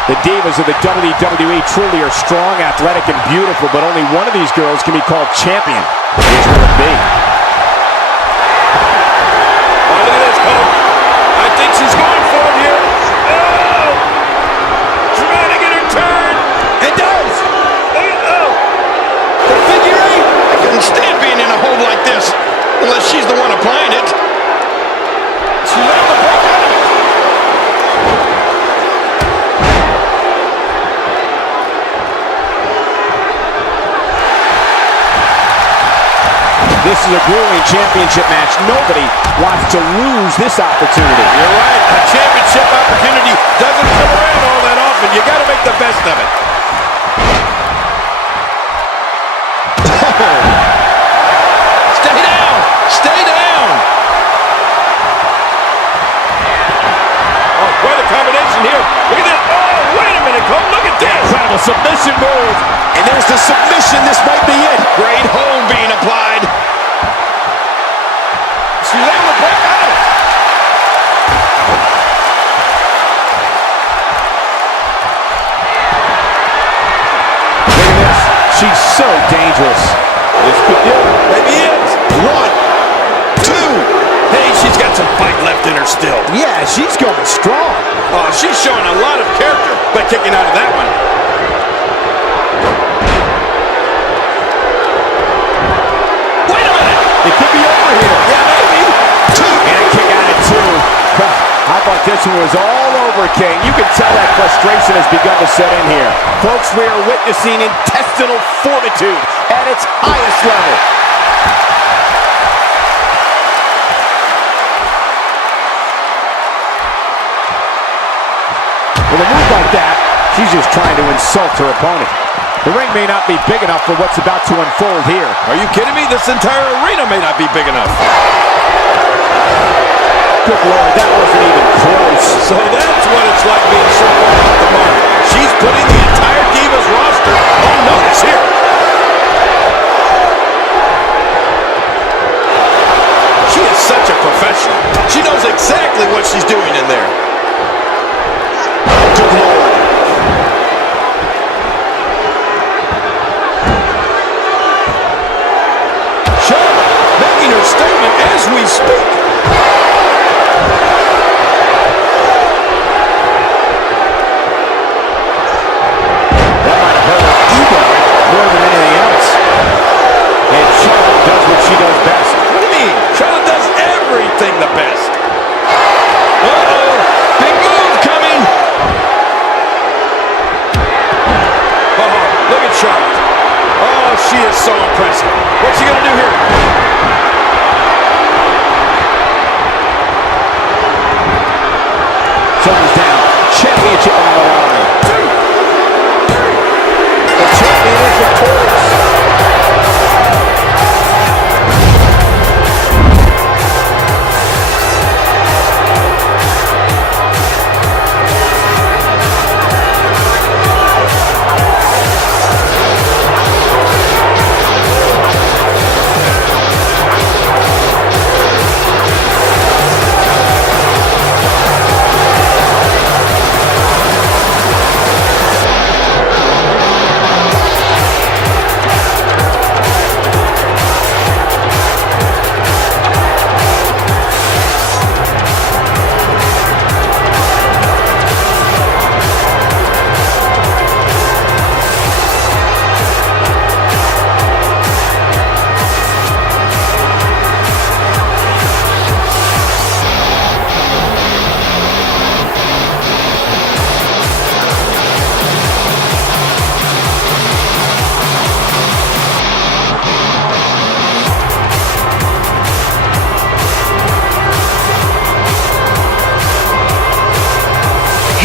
The divas of the WWE truly are strong, athletic, and beautiful, but only one of these girls can be called champion. Which will it be? Oh, look at this, Cole. I think she's going for it here. Oh! Trying to get her turn. It does. Oh! The figure eight. I couldn't stand being in a hold like this unless she's the one applying it. She's able to break out of it. This is a grueling championship match. Nobody wants to lose this opportunity. You're right. A championship opportunity doesn't come around all that often. You got to make the best of it. Stay down. Stay down. Oh, quite a combination here. Look at this. Oh, wait a minute, Cole. Look at this. Incredible submission move. And there's the submission. This might be it. Great hold being applied. She's able to break out of it. Look at this. She's so dangerous. This could do it. Maybe it. 1, 2. Hey, she's got some fight left in her still. Yeah, she's going strong. Oh, she's showing a lot of character by kicking out of that one. thought this one was all over, King. You can tell that frustration has begun to set in here. Folks, we are witnessing intestinal fortitude at its highest level. With a move like that, she's just trying to insult her opponent. The ring may not be big enough for what's about to unfold here. Are you kidding me? This entire arena may not be big enough. Good Lord, that wasn't even close. So that's what it's like being so far off the mark. She's putting the entire Divas roster on notice here. She is such a professional. She knows exactly what she's doing in there. Good Lord. Charlotte making her statement as we speak. That might have hurt her ego more than anything else. And Charlotte does what she does best. What do you mean? Charlotte does everything the best. Uh-oh. Big move coming. Uh-oh. Look at Charlotte. Oh, she is so impressive. What's she going to do here? Shoulders down. Championship on the line. The champion is victorious.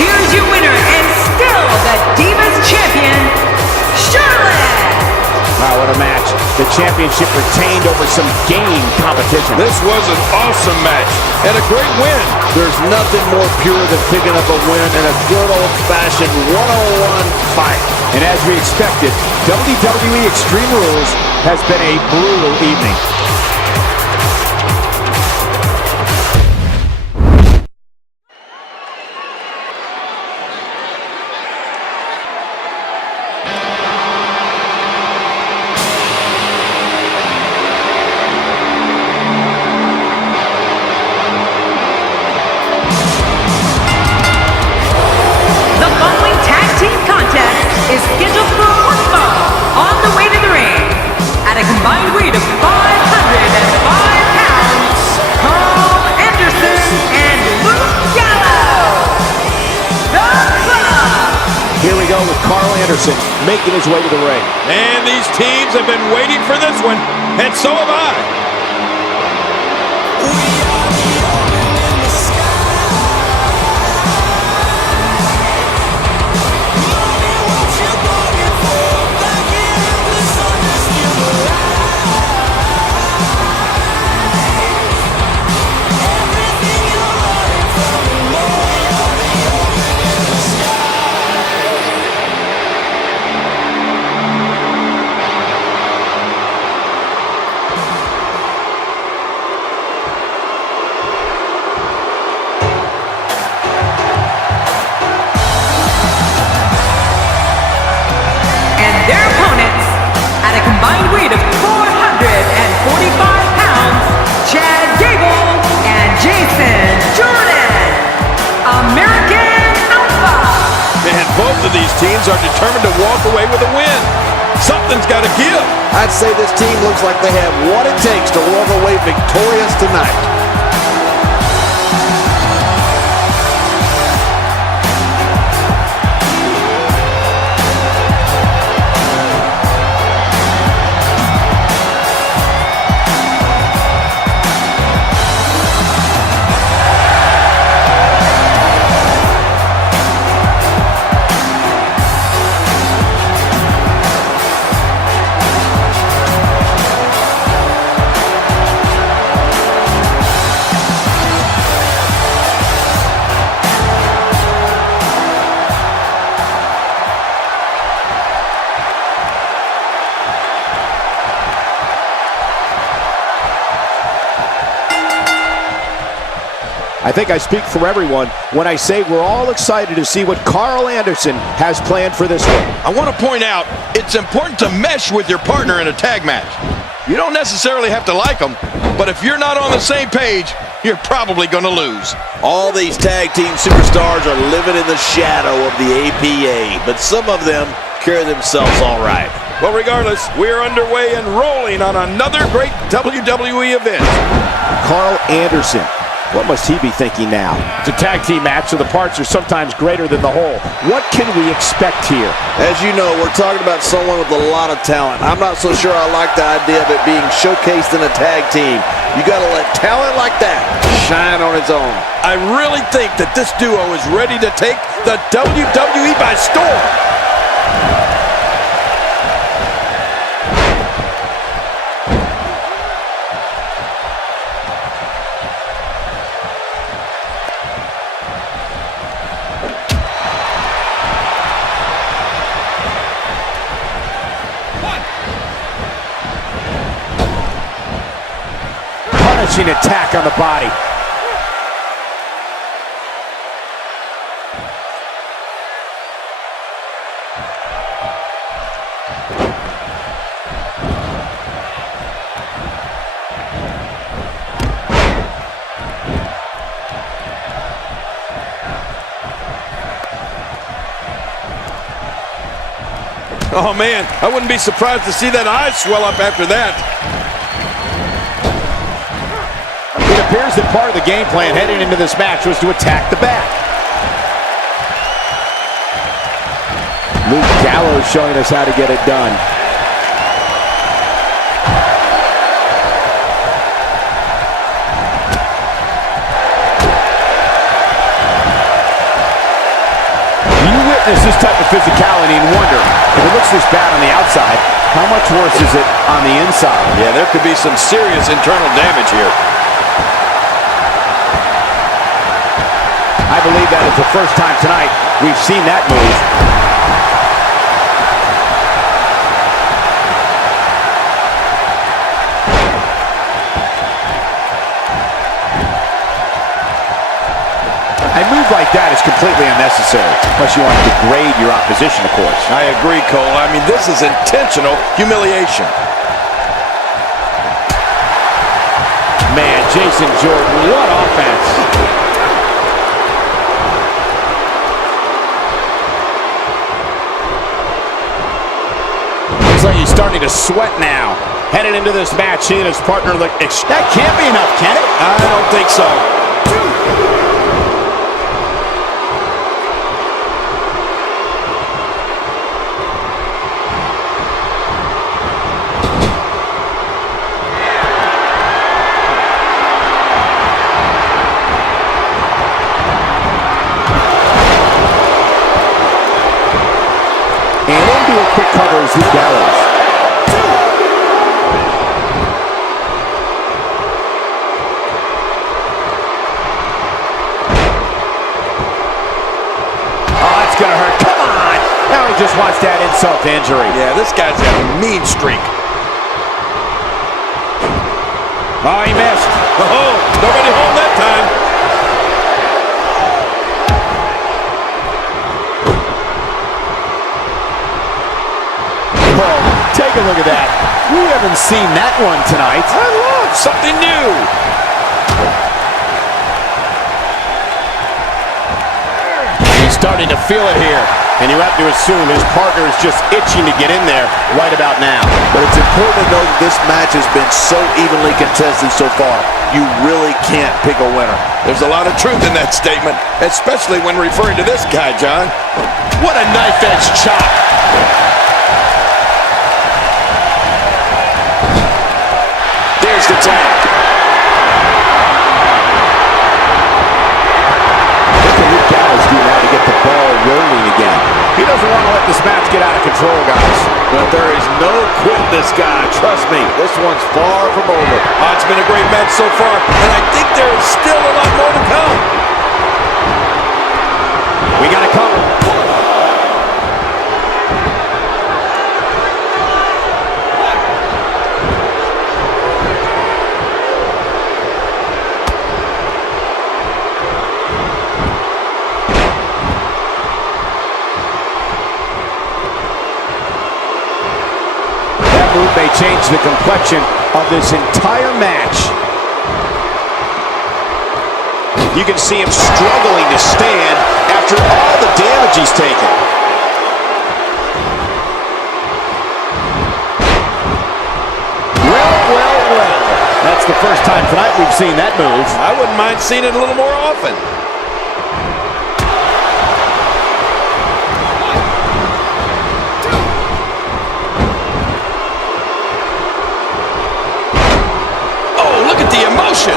Here's your winner and still the Divas Champion, Charlotte! Wow, what a match. The championship retained over some game competition. This was an awesome match and a great win. There's nothing more pure than picking up a win in a good old-fashioned one-on-one fight. And as we expected, WWE Extreme Rules has been a brutal evening. The following tag team contest is scheduled for one fall on the way to the ring. At a combined weight of 505 pounds, Carl Anderson and Luke Gallows. The Club. Here we go with Carl Anderson making his way to the ring. And these teams have been waiting for this one, and so have I. Their opponents, at a combined weight of 445 pounds, Chad Gable and Jason Jordan, American Alpha. And both of these teams are determined to walk away with a win. Something's got to give. I'd say this team looks like they have what it takes to walk away victorious tonight. I think I speak for everyone when I say we're all excited to see what Carl Anderson has planned for this one. I want to point out, it's important to mesh with your partner in a tag match. You don't necessarily have to like them, but if you're not on the same page, you're probably going to lose. All these tag team superstars are living in the shadow of the APA, but some of them carry themselves all right. Well, regardless, we're underway and rolling on another great WWE event. Carl Anderson. What must he be thinking now? It's a tag team match, so the parts are sometimes greater than the whole. What can we expect here? As you know, we're talking about someone with a lot of talent. I'm not so sure I like the idea of it being showcased in a tag team. You got to let talent like that shine on its own. I really think that this duo is ready to take the WWE by storm. Punishing attack on the body. Oh man, I wouldn't be surprised to see that eye swell up after that. It appears that part of the game plan heading into this match was to attack the back. Luke Gallows showing us how to get it done. You witness this type of physicality and wonder, if it looks this bad on the outside, how much worse is it on the inside? Yeah, there could be some serious internal damage here. I believe that is the first time tonight we've seen that move. A move like that is completely unnecessary, unless you want to degrade your opposition, of course. I agree, Cole. I mean, this is intentional humiliation. Man, Jason Jordan, what offense. Looks like he's starting to sweat now. Headed into this match, he and his partner look... That can't be enough, can it? I don't think so. And into a quick cover is Luke Gallows. Oh, that's gonna hurt. Come on! Now he just wants that insult to injury. Yeah, this guy's got a mean streak. Oh, he missed. Oh, nobody home that time. Oh, take a look at that. We haven't seen that one tonight. I love something new. He's starting to feel it here. And you have to assume his partner is just itching to get in there right about now. But it's important to know that this match has been so evenly contested so far. You really can't pick a winner. There's a lot of truth in that statement, especially when referring to this guy, John. What a knife-edge chop. There's the tag. What can Luke Gallows do now to get the ball rolling again? He doesn't want to let this match get out of control, guys. But there is no quitting this guy. Trust me, this one's far from over. Oh, it's been a great match so far, and I think there is still a lot more to come. We got to cover. change the complexion of this entire match. You can see him struggling to stand after all the damage he's taken. Well. That's the first time tonight we've seen that move. I wouldn't mind seeing it a little more often. Oh, look at the emotion.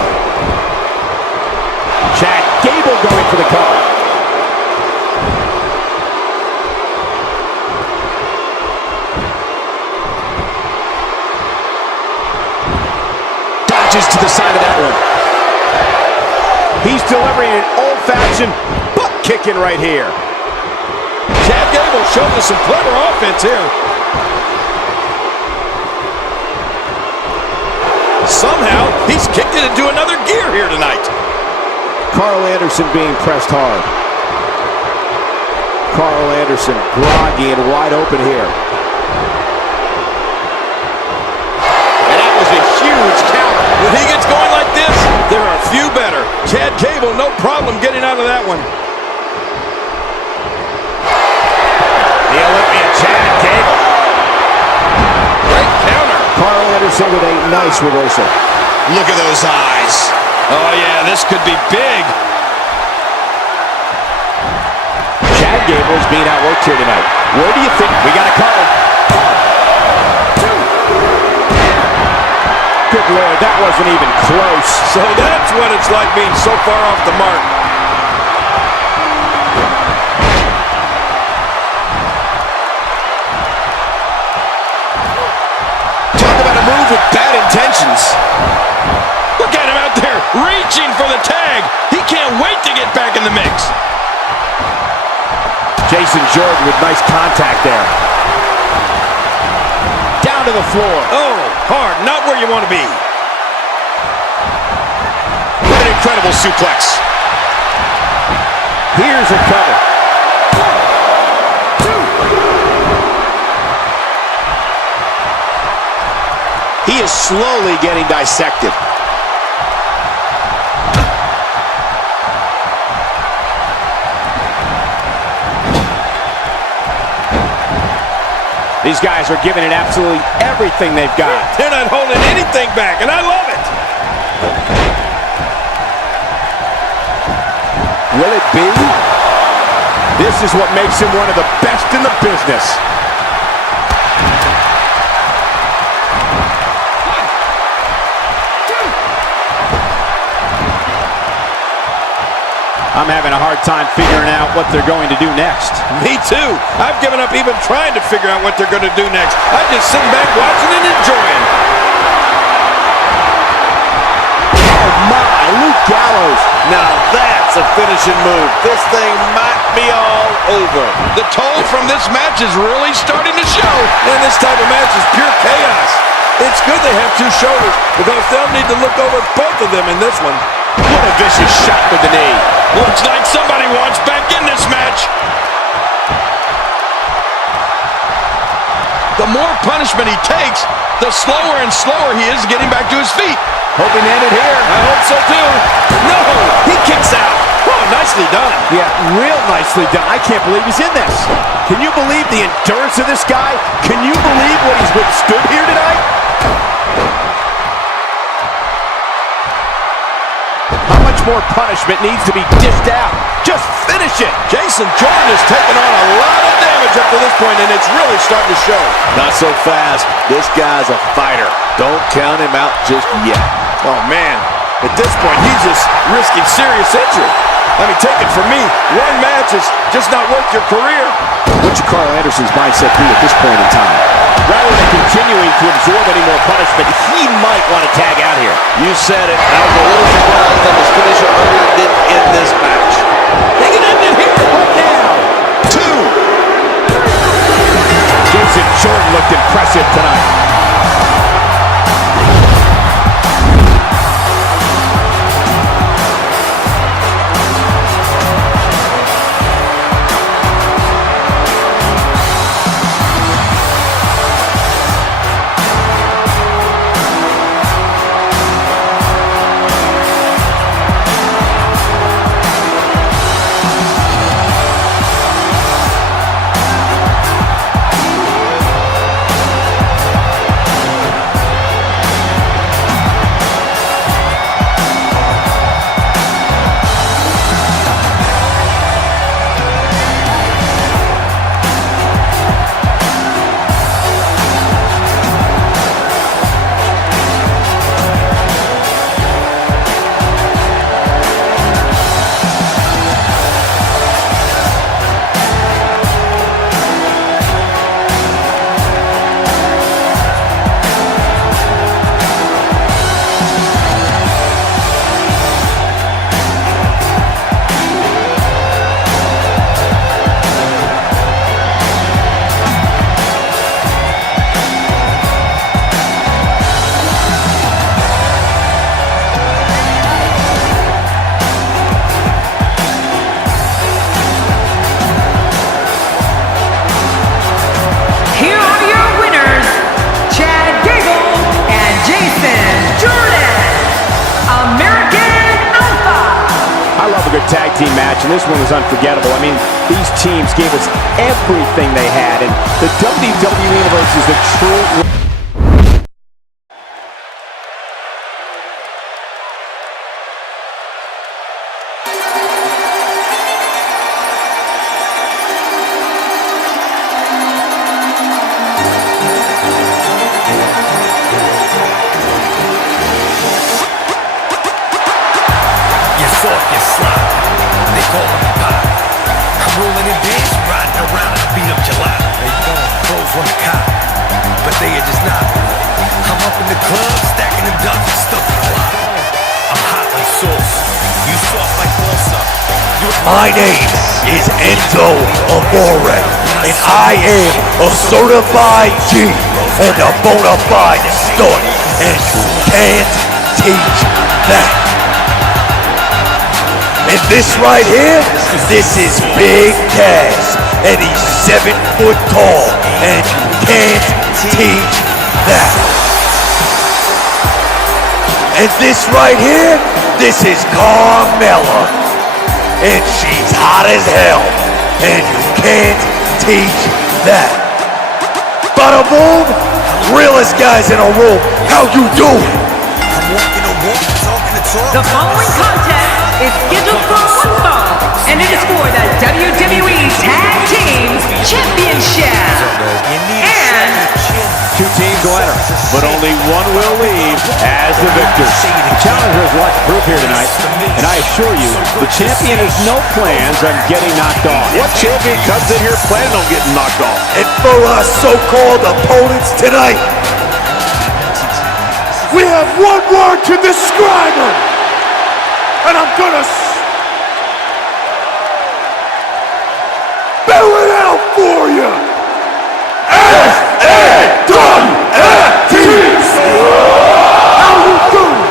Chad Gable going for the cover. Dodges to the side of that one. He's delivering an old-fashioned butt kicking right here. Chad Gable showed us some clever offense here. Somehow, he's kicked it into another gear here tonight. Carl Anderson being pressed hard. Carl Anderson groggy and wide open here. And that was a huge counter. When he gets going like this, there are a few better. Chad Gable, no problem getting out of that one. The Olympian Chad Gable. Great counter. Carl Anderson with a nice reversal. Look at those eyes. Oh, yeah, this could be big. Chad Gable is being outworked here tonight. Where do you think we got a cover? Good Lord, that wasn't even close. So that's what it's like being so far off the mark. Talk about a move with bad intentions. Look at him out there reaching for the tag. He can't wait to get back in the mix. Jason Jordan with nice contact there. Down to the floor. Oh, hard, not where you want to be. What an incredible suplex. Here's a cover. 2. He is slowly getting dissected. These guys are giving it absolutely everything they've got. They're not holding anything back, and I love it. Will it be? This is what makes him one of the best in the business. I'm having a hard time figuring out what they're going to do next. Me too. I've given up even trying to figure out what they're going to do next. I'm just sitting back watching and enjoying. Oh my, Luke Gallows. Now that's a finishing move. This thing might be all over. The toll from this match is really starting to show. And this type of match is pure chaos. It's good they have two shoulders because they'll need to look over both of them in this one. What a vicious shot with the knee. Looks like somebody wants back in this match. The more punishment he takes, the slower and slower he is getting back to his feet. Hoping to end it here. I hope so too. No, he kicks out. Oh, nicely done. Yeah, real nicely done. I can't believe he's in this. Can you believe the endurance of this guy? Can you believe what he's withstood here tonight? How much more punishment needs to be dished out? Just finish it. Jason Jordan has taken on a lot of damage up to this point, and it's really starting to show. Not so fast. This guy's a fighter. Don't count him out just yet. Oh, man. At this point, he's just risking serious injury. I mean, take it from me. One match is just not worth your career. What should Carl Anderson's mindset be at this point in time? Rather than continuing to absorb any more punishment, he might want to tag out here. You said it. I was a little surprised that his finisher earlier didn't end this match. They can end it here. What now? 2. Jason Jordan looked impressive tonight. tag team match, and this one was unforgettable. I mean, these teams gave us everything they had, and the WWE Universe is the true... Soft, you slide. They call me pie. I'm rolling in bands, riding around at the beat of July. They going pros on the cop, but they are just not. I'm up in the club, stacking the ducks and stuff in the lot. I'm hot like sauce. You soft like balsa. My name is Enzo Amore, and I am a certified G and a bona fide stunt, and you can't teach that. And this right here, this is Big Cass, and he's 7 foot tall, and you can't teach that. And this right here, this is Carmella, and she's hot as hell, and you can't teach that. Bada boom, realest guys in a room, how you doing? I'm walking the walk, talking the talk. The following contest is scheduled for one fall, and it is for the WWE Tag Team Championship. And Two teams will enter, but only one will leave as the victor. The challenger has a lot to prove here tonight, and I assure you, the champion has no plans on getting knocked off. What champion comes in here planning on getting knocked off? And for our so-called opponents tonight, we have one word to describe them, and I'm gonna spell it out for you. S-A-W-F-T. How you doing?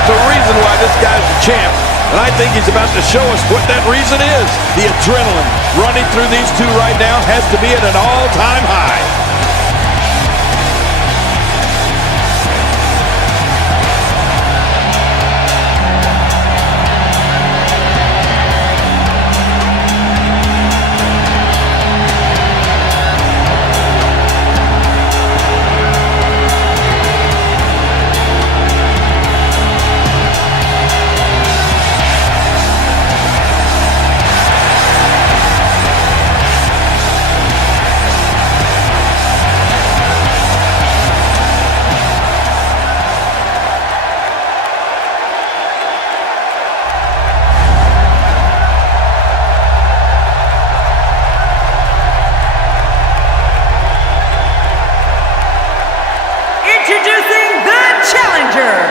There's a reason why this guy's the champ, and I think he's about to show us what that reason is. The adrenaline running through these two right now has to be at an all-time high. introducing the challengers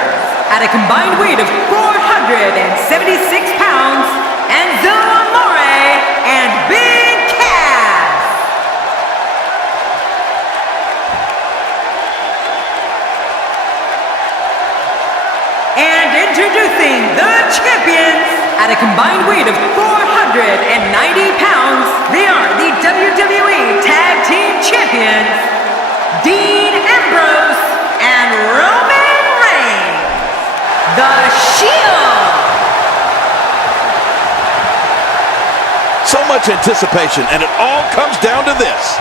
at a combined weight of 476 pounds, Enzo Amore and Big Cass. And introducing the champions at a combined weight of 490 pounds, they are the WWE Tag Team Champions, Dean Ambrose and Roman Reigns, The Shield. So much anticipation, and it all comes down to this.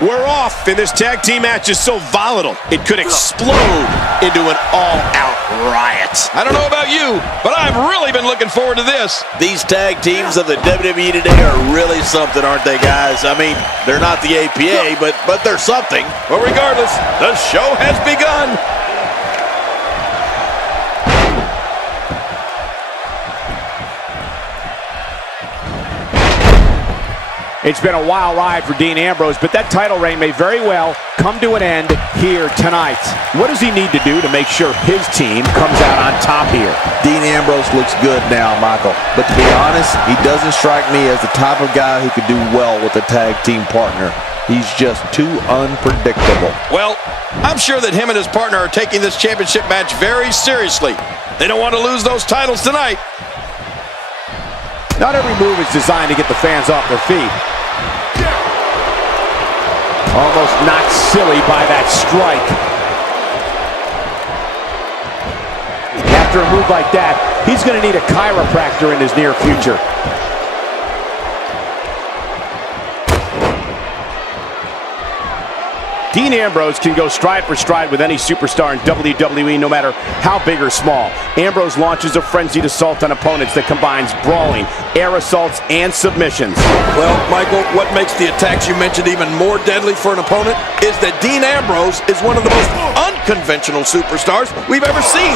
We're off, and this tag team match is so volatile, it could explode into an all-out riot. I don't know about you, but I've really been looking forward to this. These tag teams of the WWE today are really something, aren't they, guys? I mean, they're not the APA, but they're something. But regardless, the show has begun. It's been a wild ride for Dean Ambrose, but that title reign may very well come to an end here tonight. What does he need to do to make sure his team comes out on top here? Dean Ambrose looks good now, Michael. But to be honest, he doesn't strike me as the type of guy who could do well with a tag team partner. He's just too unpredictable. Well, I'm sure that him and his partner are taking this championship match very seriously. They don't want to lose those titles tonight. Not every move is designed to get the fans off their feet. Almost knocked silly by that strike. After a move like that, he's going to need a chiropractor in his near future. Dean Ambrose can go stride for stride with any superstar in WWE, no matter how big or small. Ambrose launches a frenzied assault on opponents that combines brawling, air assaults, and submissions. Well, Michael, what makes the attacks you mentioned even more deadly for an opponent is that Dean Ambrose is one of the most unconventional superstars we've ever seen.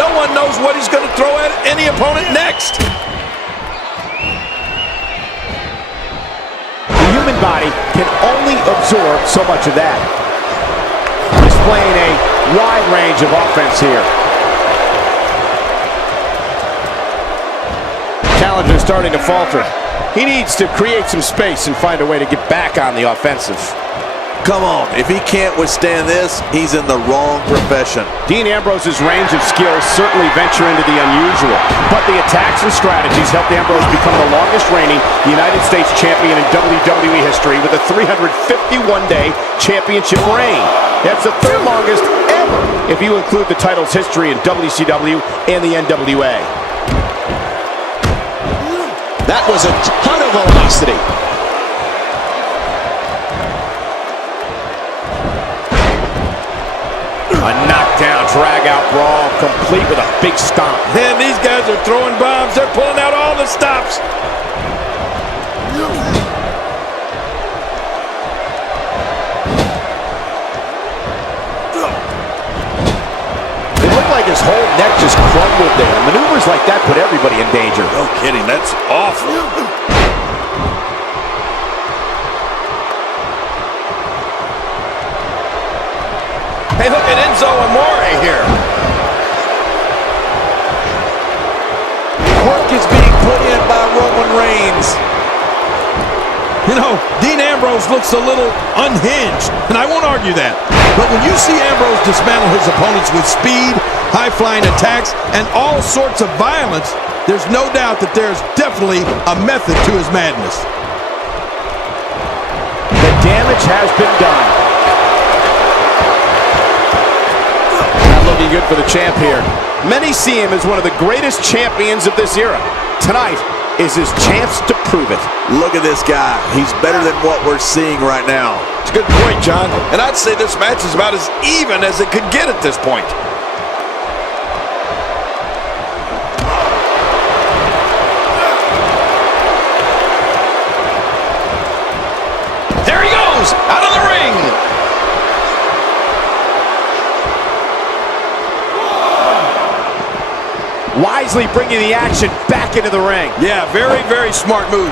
No one knows what he's going to throw at any opponent next. The human body can only absorb so much of that. Displaying a wide range of offense here. Challenger starting to falter. He needs to create some space and find a way to get back on the offensive. Come on, if he can't withstand this, he's in the wrong profession. Dean Ambrose's range of skills certainly venture into the unusual, but the attacks and strategies helped Ambrose become the longest reigning United States champion in WWE history with a 351-day championship reign. That's the third longest ever if you include the title's history in WCW and the NWA. That was a ton of velocity. A knockdown, drag-out brawl, complete with a big stomp. Man, these guys are throwing bombs. They're pulling out all the stops. It looked like his whole neck just crumbled there. Maneuvers like that put everybody in danger. No kidding, that's awful. Hey, look at Enzo Amore here. Work is being put in by Roman Reigns. You know, Dean Ambrose looks a little unhinged, and I won't argue that. But when you see Ambrose dismantle his opponents with speed, high-flying attacks, and all sorts of violence, there's no doubt that there's definitely a method to his madness. The damage has been done. Looking good for the champ here. Many see him as one of the greatest champions of this era. Tonight is his chance to prove it. Look at this guy. He's better than what we're seeing right now. It's a good point, John. And I'd say this match is about as even as it could get at this point. There he goes, out of the ring. Wisely bringing the action back into the ring. Yeah, very, very smart move.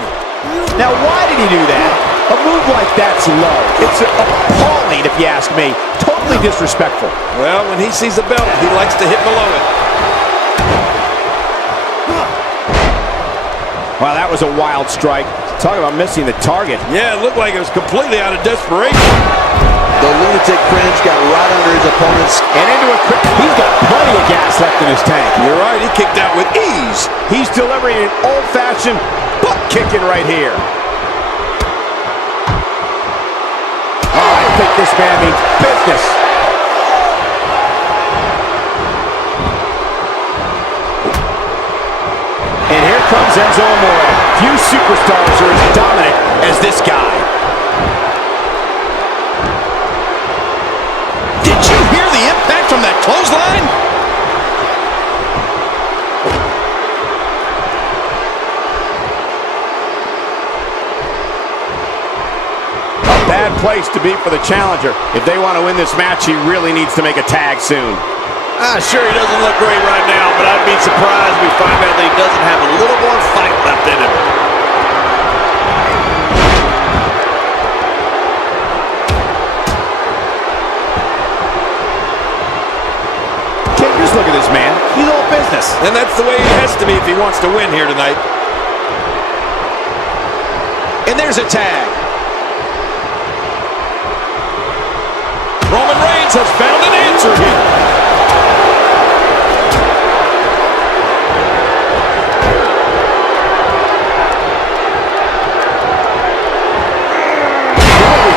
Now, why did he do that? A move like that's low. It's appalling, if you ask me. Totally disrespectful. Well, when he sees the belt, he likes to hit below it. Wow, that was a wild strike. Talk about missing the target. Yeah, it looked like it was completely out of desperation. The lunatic cringe got right under his opponent's. And into a quick, he's got plenty of gas left in his tank. You're right, he kicked out with ease. He's delivering an old-fashioned butt kicking right here. Oh, I think this man means business. And here comes Enzo Amore. Few superstars are as dominant as this guy. Did you hear the impact from that clothesline? A bad place to be for the challenger. If they want to win this match, he really needs to make a tag soon. Sure, he doesn't look great right now, but I'd be surprised if we find out that he doesn't have a little more fight left in him. And that's the way it has to be if he wants to win here tonight. And there's a tag. Roman Reigns has found an answer here.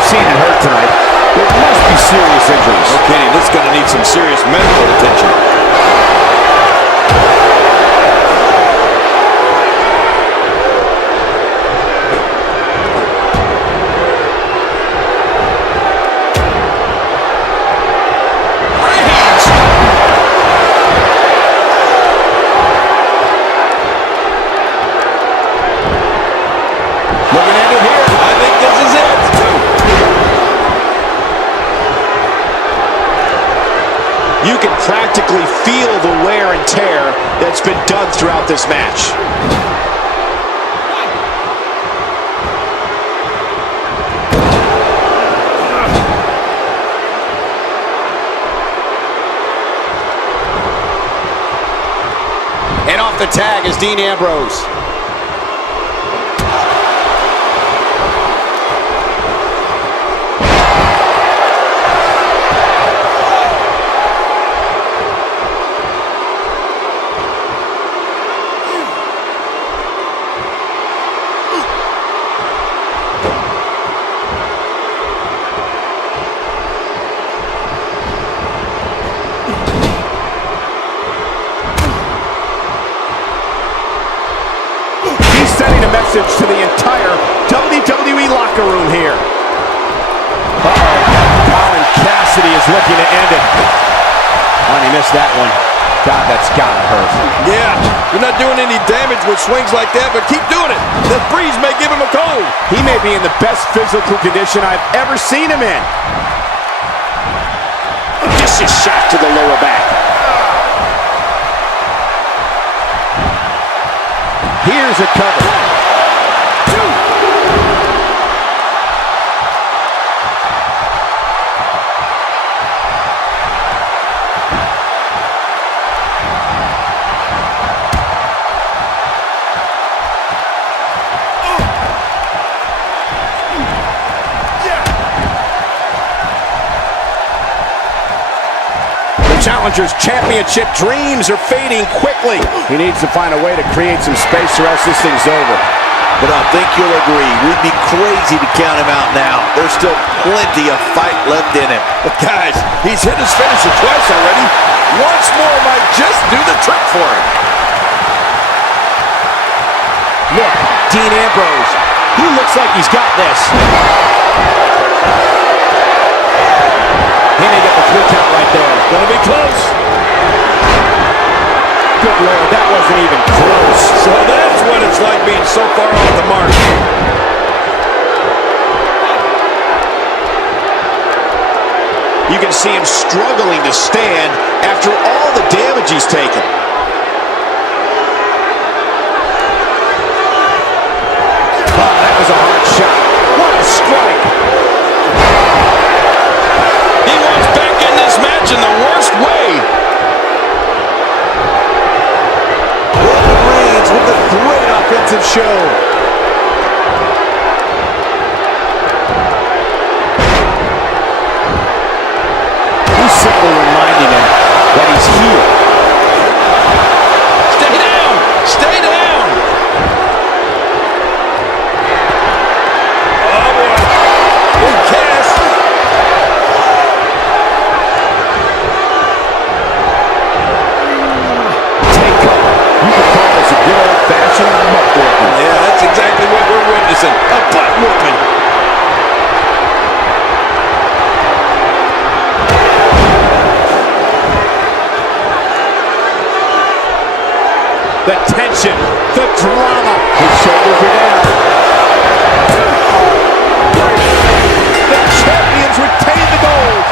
Seen it hurt tonight. There must be serious injuries. Okay, this is going to need some serious medical attention. Reigns! Looking at it here. I think this is it. You can practically feel the wear and tear that's been done throughout this match. And off the tag is Dean Ambrose. Sending a message to the entire WWE locker room here. Colin Cassidy is looking to end it. Oh, he missed that one. God, that's gotta hurt. Yeah, you're not doing any damage with swings like that, but keep doing it. The breeze may give him a cold. He may be in the best physical condition I've ever seen him in. Vicious shot to the lower back. Here's a cover. Challenger's championship dreams are fading quickly. He needs to find a way to create some space or else this thing's over. But I think you'll agree, we'd be crazy to count him out now. There's still plenty of fight left in him. But guys, he's hit his finisher twice already. Once more might just do the trick for him. Look, Dean Ambrose. He looks like he's got this. He may get the 3 count right there. Gonna be close. Good Lord, that wasn't even close. So that's what it's like being so far off the mark. You can see him struggling to stand after all the damage he's taken. Oh, that was a hard shot. What a strike. He wants back in this match in the worst way. Roman Reigns with a great offensive show. He's simply reminding him that he's here. Stay down! Stay down! Oh boy! Big cast! Take cover. You can call this a good old-fashioned butt whooping. Yeah, that's exactly what we're witnessing. A butt whooping. The tension, the drama. His shoulders are down. The champions retain the gold.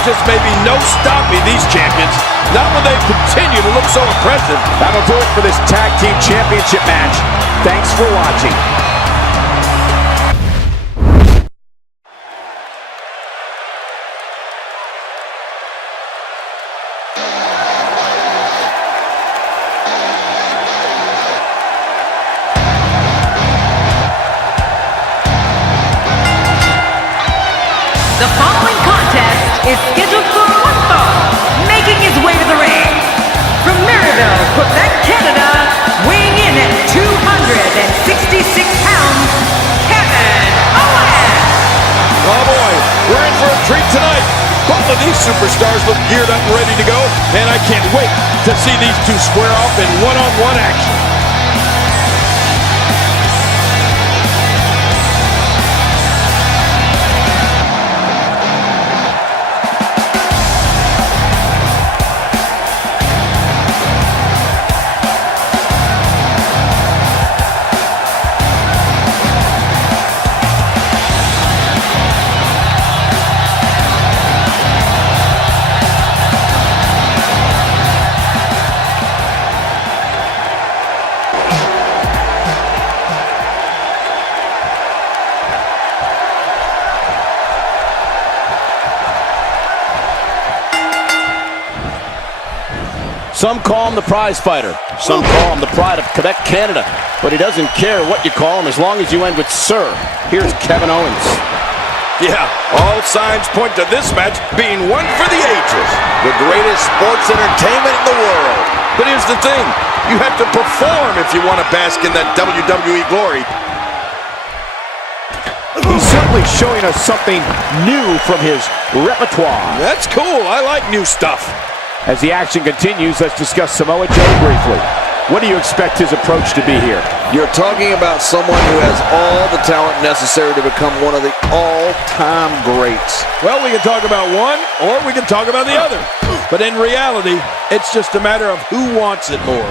There just may be no stopping these champions. Not when they continue to look so impressive. That'll do it for this Tag Team Championship match. Thanks for watching. The following contest is scheduled for one fall, making his way to the ring. From Maryville, Quebec, Canada, weighing in at 266 pounds, Kevin Owens. Oh boy, we're in for a treat tonight. Both of these superstars look geared up and ready to go, and I can't wait to see these two square off in one-on-one action. Some call him the prize fighter. Some call him the pride of Quebec, Canada. But he doesn't care what you call him as long as you end with Sir. Here's Kevin Owens. Yeah, all signs point to this match being one for the ages. The greatest sports entertainment in the world. But here's the thing, you have to perform if you want to bask in that WWE glory. He's certainly showing us something new from his repertoire. That's cool, I like new stuff. As the action continues, let's discuss Samoa Joe briefly. What do you expect his approach to be here? You're talking about someone who has all the talent necessary to become one of the all-time greats. Well, we can talk about one, or we can talk about the other. But in reality, it's just a matter of who wants it more.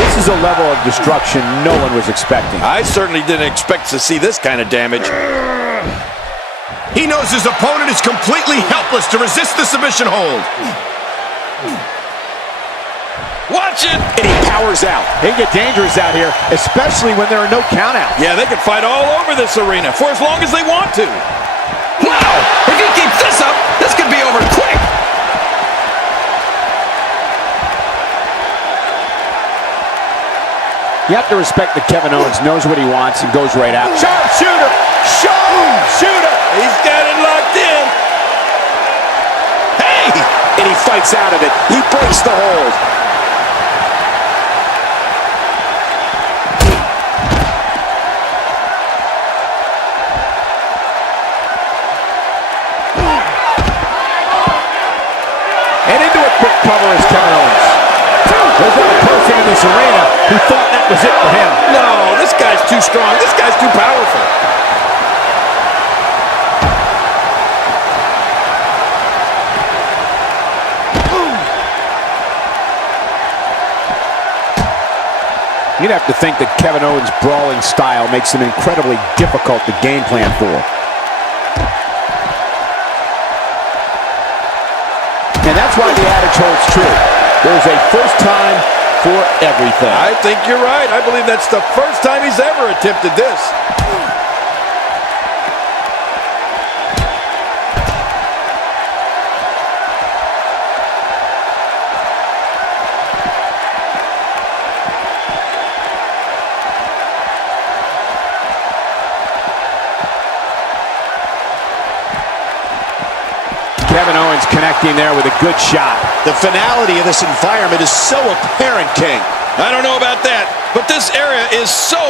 This is a level of destruction no one was expecting. I certainly didn't expect to see this kind of damage. He knows his opponent is completely helpless to resist the submission hold. Watch it! And he powers out. They can get dangerous out here, especially when there are no countouts. Yeah, they can fight all over this arena for as long as they want to. Wow! If he keeps this up, this could be over quick! You have to respect that Kevin Owens knows what he wants and goes right out. Sharpshooter! Sharpshooter! He's got it locked in. Hey! And he fights out of it. He breaks the hold. And into a quick cover is Kevin Owens. There's not a person in this arena who thought that was it for him. No, this guy's too strong. This guy's too powerful. You'd have to think that Kevin Owens' brawling style makes him incredibly difficult to game plan for. And that's why the adage holds true. There's a first time for everything. I think you're right. I believe that's the first time he's ever attempted this. Kevin Owens connecting there with a good shot. The finality of this environment is so apparent, King. I don't know about that, but this area is so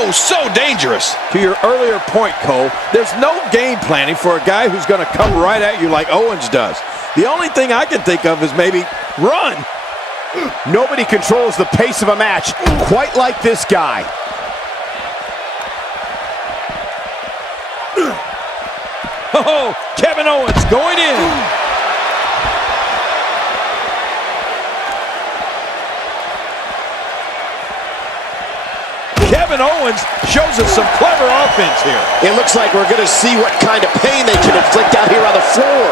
dangerous. To your earlier point, Cole, there's no game planning for a guy who's going to come right at you like Owens does. The only thing I can think of is maybe run. Nobody controls the pace of a match quite like this guy. Oh, Kevin Owens going in. Kevin Owens shows us some clever offense here. It looks like we're going to see what kind of pain they can inflict out here on the floor.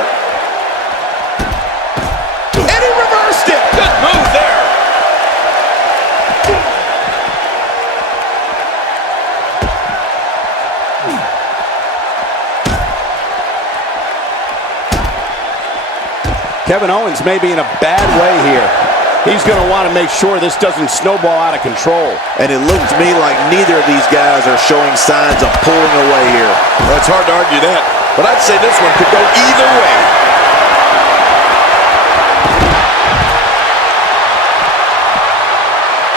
Kevin Owens may be in a bad way here. He's going to want to make sure this doesn't snowball out of control. And it looked to me like neither of these guys are showing signs of pulling away here. Well, it's hard to argue that, but I'd say this one could go either way.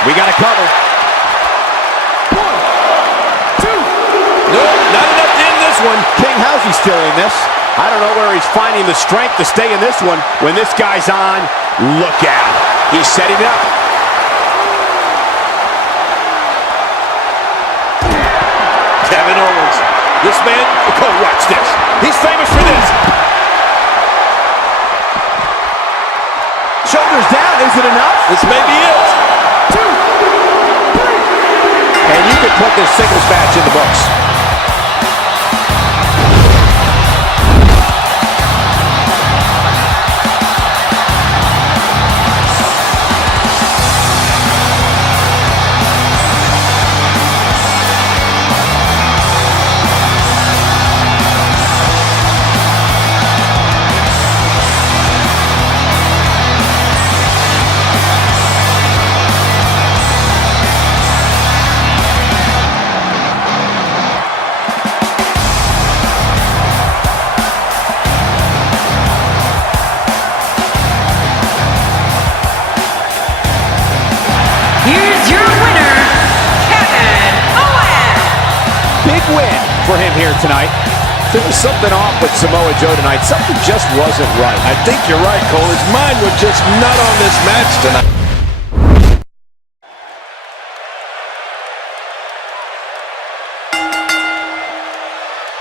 We got to cover. 1, 2. Nope, not enough to end this one. King, how's he still in this? I don't know where he's finding the strength to stay in this one. When this guy's on, look out. He's setting up. Kevin Owens. This man, oh, watch this. He's famous for this. Shoulders down, is it enough? This may be it. 2, 3. And you can put this singles match in the books. Here's your winner, Kevin Owens. Big win for him here tonight. There was something off with Samoa Joe tonight. Something just wasn't right. I think you're right, Cole. His mind was just not on this match tonight.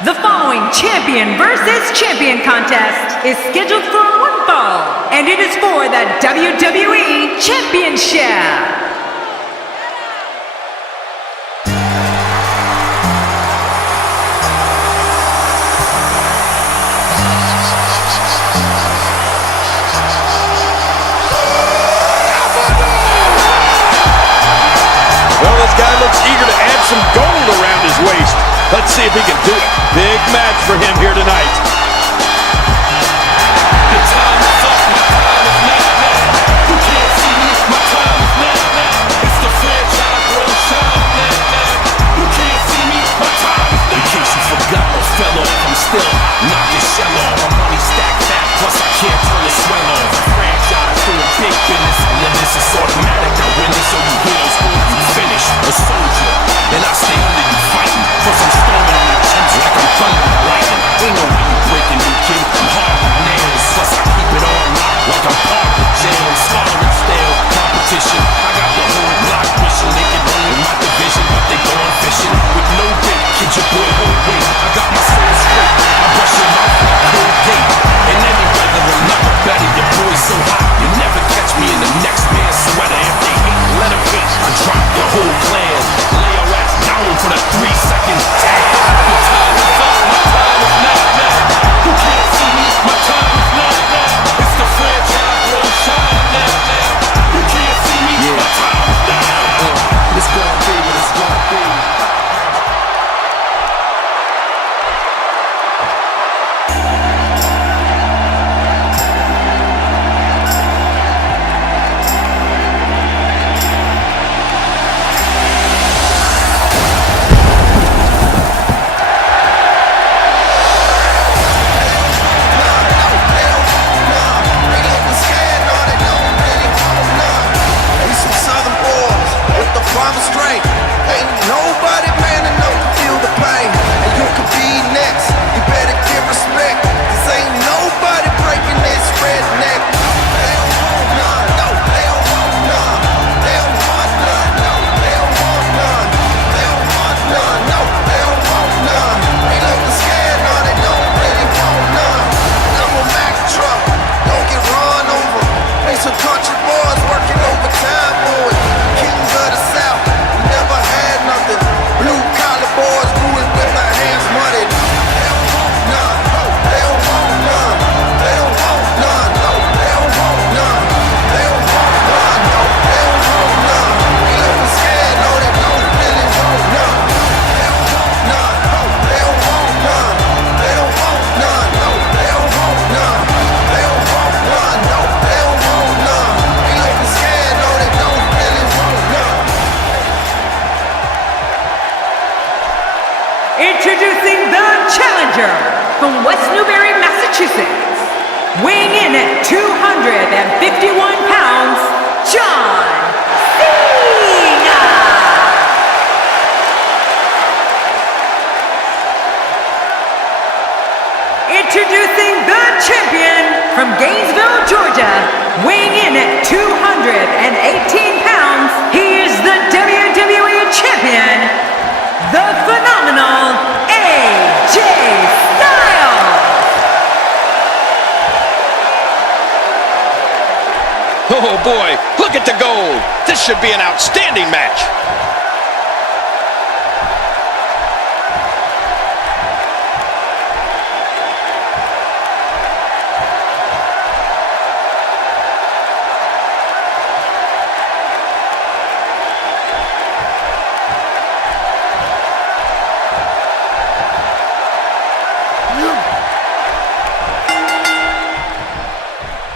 The following champion versus champion contest is scheduled for one fall, and it is for the WWE Championship. Well, this guy looks eager to add some gold around his waist. Let's see if he can do it. Big match for him here tonight. In case you forgot or fell off, I'm still knocking shell off. My money stacked fat, plus I can't turn the swell off. Franchise doing big business, and this is automatic. I win this, so you heroes, you finish a soldier, and I stay under you fighting. Plus I'm storming on your chins like I'm thunder and lightning. Ain't no way you breaking me, kid. I'm hard with nails, plus I keep it on lock like I'm part of the jail. I'm slaughtering stale competition. I got the whole block wishing they could run in my division, but they going fishing with no bait. Kid your boy won't wait. I got my soul straight. I brush your mouth like a cold gate. In any weather, I'm never better. Your boy's so hot, you never catch me in the next man's sweater. If they hate, let them hate. I drop your whole clan. Lay your ass down for the 3 second tag. My time is up, my time is not now. challenger from West Newbury, Massachusetts, weighing in at 251 pounds, John CENA! Introducing the champion from Gainesville, Georgia, weighing in at 218 pounds, he is the WWE champion, the phenomenal AJ Styles! Oh boy, look at the gold. This should be an outstanding match.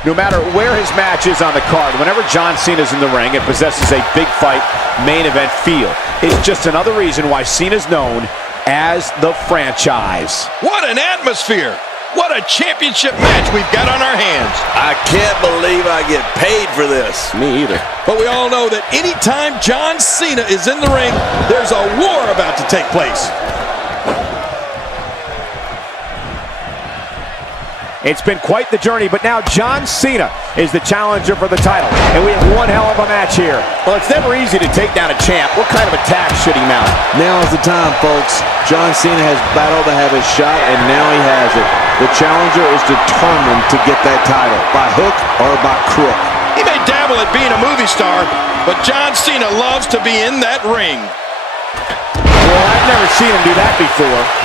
No matter where his match is on the card, whenever John Cena's in the ring, it possesses a big fight, main event feel. It's just another reason why Cena's known as the franchise. What an atmosphere! What a championship match we've got on our hands. I can't believe I get paid for this. Me either. But we all know that anytime John Cena is in the ring, there's a war about to take place. It's been quite the journey, but now John Cena is the challenger for the title. And we have one hell of a match here. Well, it's never easy to take down a champ. What kind of attack should he mount? Now is the time, folks. John Cena has battled to have his shot, and now he has it. The challenger is determined to get that title, by hook or by crook. He may dabble at being a movie star, but John Cena loves to be in that ring. Well, I've never seen him do that before.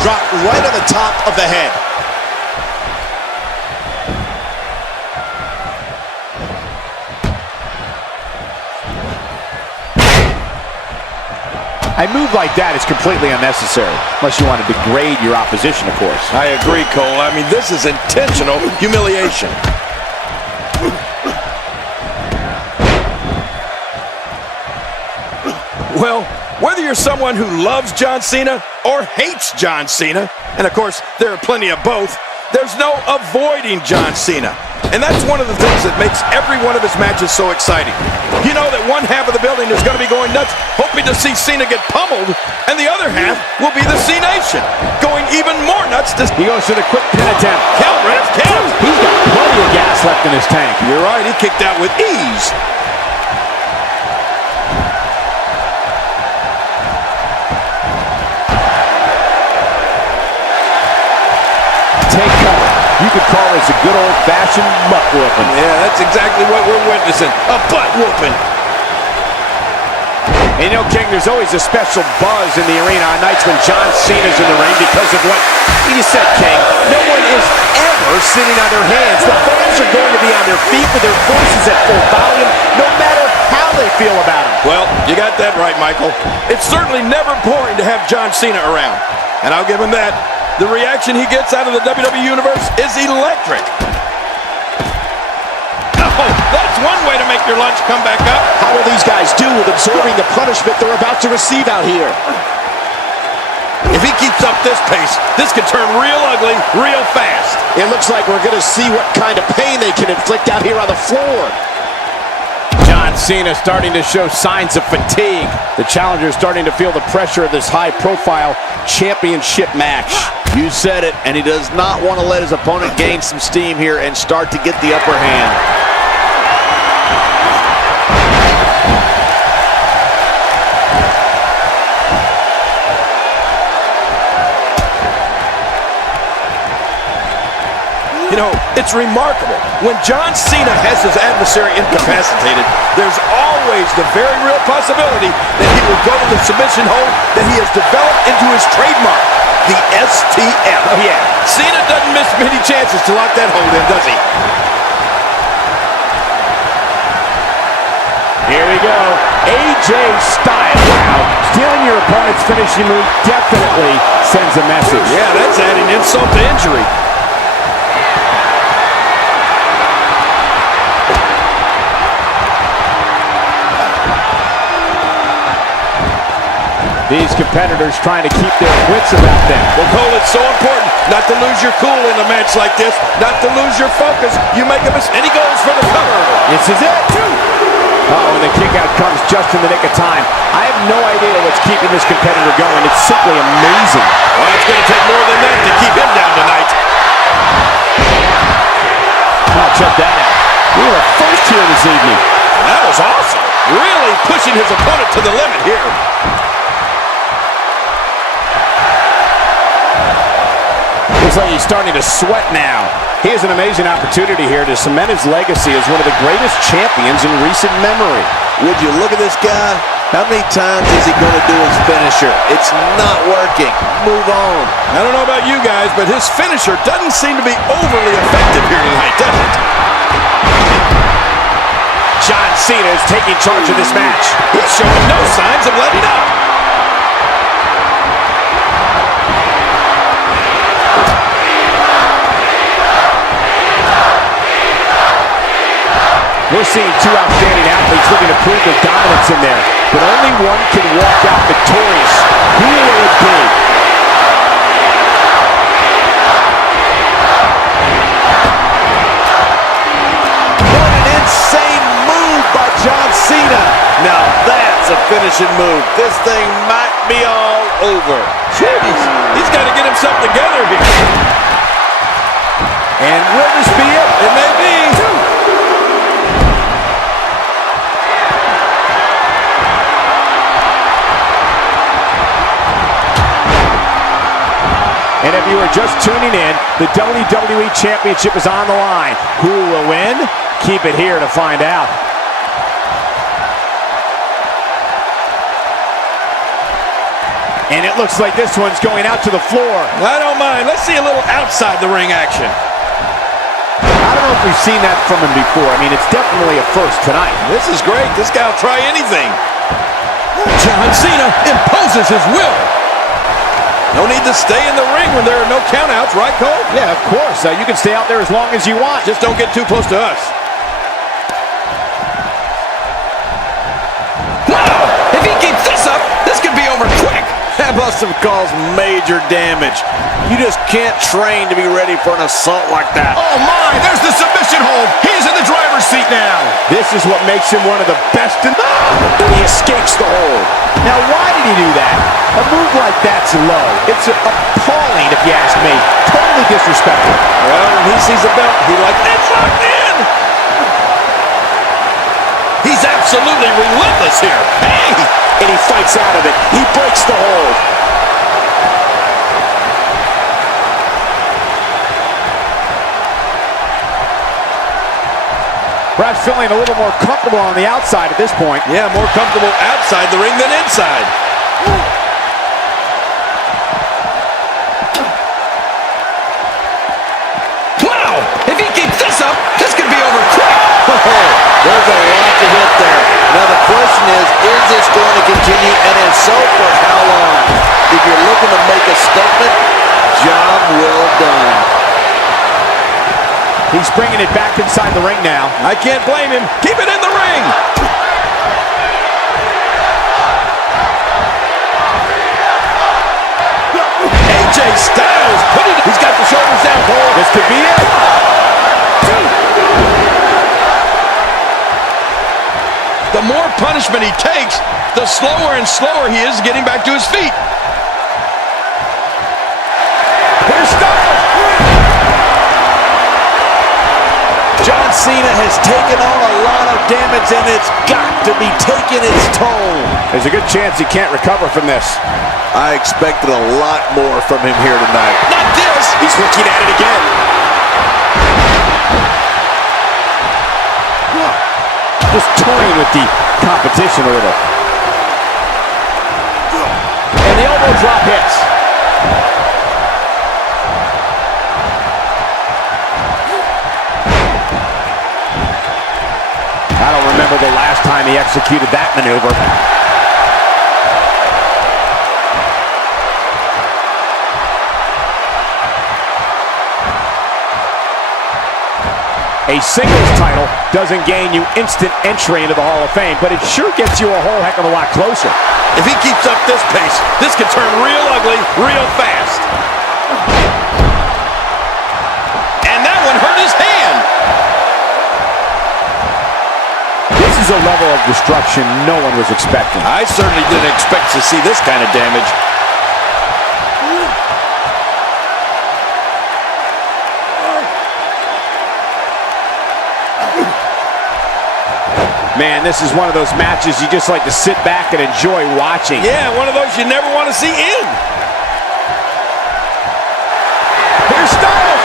Dropped right on the top of the head. A move like that is completely unnecessary, unless you want to degrade your opposition, of course. I agree, Cole. I mean, this is intentional humiliation. Well, whether you're someone who loves John Cena or hates John Cena, and of course, there are plenty of both, there's no avoiding John Cena. And that's one of the things that makes every one of his matches so exciting. You know that one half of the building is going to be going nuts, hoping to see Cena get pummeled, and the other half will be the C-Nation, going even more nuts to... He goes to the quick pin attempt. Count, Rev, count! He's got plenty of gas left in his tank. You're right, he kicked out with ease. Take cover. You could call this a good old-fashioned butt whooping. Yeah, that's exactly what we're witnessing. A butt whooping. And you know, King, there's always a special buzz in the arena on nights when John Cena's in the ring because of what you said, King. No one is ever sitting on their hands. The fans are going to be on their feet with their voices at full volume, no matter how they feel about him. Well, you got that right, Michael. It's certainly never boring to have John Cena around. And I'll give him that. The reaction he gets out of the WWE Universe is electric. Oh, that's one way to make your lunch come back up. How will these guys do with absorbing the punishment they're about to receive out here? If he keeps up this pace, this could turn real ugly real fast. It looks like we're going to see what kind of pain they can inflict out here on the floor. John Cena starting to show signs of fatigue. The challenger starting to feel the pressure of this high-profile championship match. You said it, and he does not want to let his opponent gain some steam here and start to get the upper hand. You know, it's remarkable. When John Cena has his adversary incapacitated, there's always the very real possibility that he will go to the submission hold that he has developed into his trademark, the STF. Oh, yeah. Cena doesn't miss many chances to lock that hold in, does he? Here we go. AJ Styles. Wow. Stealing your opponent's finishing move definitely sends a message. Yeah, that's adding insult to injury. These competitors trying to keep their wits about them. Well, Cole, it's so important not to lose your cool in a match like this, not to lose your focus. You make a mistake, and he goes for the cover. This is it. Oh, and the kick out comes just in the nick of time. I have no idea what's keeping this competitor going. It's simply amazing. Well, it's going to take more than that to keep him down tonight. Oh, check that out. We were first here this evening. That was awesome. Really pushing his opponent to the limit here. Looks like he's starting to sweat now. He has an amazing opportunity here to cement his legacy as one of the greatest champions in recent memory. Would you look at this guy? How many times is he going to do his finisher? It's not working. Move on. I don't know about you guys, but his finisher doesn't seem to be overly effective here tonight, does it? John Cena is taking charge of this match. He's showing no signs of letting up. We're seeing two outstanding athletes looking to prove their dominance in there, but only one can walk out victorious. Who will it be? What an insane move by John Cena. Now that's a finishing move. This thing might be all over. Jeez, he's got to get himself together here. And will this be it? It may be. And if you were just tuning in, the WWE Championship is on the line. Who will win? Keep it here to find out. And it looks like this one's going out to the floor. I don't mind. Let's see a little outside the ring action. I don't know if we've seen that from him before. I mean, it's definitely a first tonight. This is great. This guy will try anything. John Cena imposes his will. No need to stay in the ring when there are no countouts, right, Cole? Yeah, of course. You can stay out there as long as you want. Just don't get too close to us. Wow! If he keeps this up, this could be over quick. That must have caused major damage. You just can't train to be ready for an assault like that. Oh, my! There's the submission hold. He's in the driver's seat now. This is what makes him one of the best in the... And he escapes the hold. Now, why did he do that? A move like that's low. It's appalling, if you ask me. Totally disrespectful. Well, when he sees a belt, he like, it's locked in! He's absolutely relentless here. Hey! And he fights out of it. He breaks the hold. Perhaps feeling a little more comfortable on the outside at this point. Yeah, more comfortable outside the ring than inside. Wow! If he keeps this up, this could be over quick. There's a lot to hit there. Now the question is this going to continue? And if so, for how long? If you're looking to make a statement, job well done. He's bringing it back inside the ring now. I can't blame him. Keep it in the ring. AJ Styles putting it. He's got the shoulders down, Cole. This could be it. The more punishment he takes, the slower and slower he is getting back to his feet. Here's Styles. John Cena has taken on a lot of damage, and it's got to be taking its toll. There's a good chance he can't recover from this. I expected a lot more from him here tonight. Not this. He's looking at it again. Just toying with the competition a little. And the elbow drop hits. I don't remember the last time he executed that maneuver. A singles title doesn't gain you instant entry into the Hall of Fame, but it sure gets you a whole heck of a lot closer. If he keeps up this pace, this could turn real ugly real fast. And that one hurt his hand. This is a level of destruction no one was expecting. I certainly didn't expect to see this kind of damage. Man, this is one of those matches you just like to sit back and enjoy watching. Yeah, one of those you never want to see end. Here's Styles.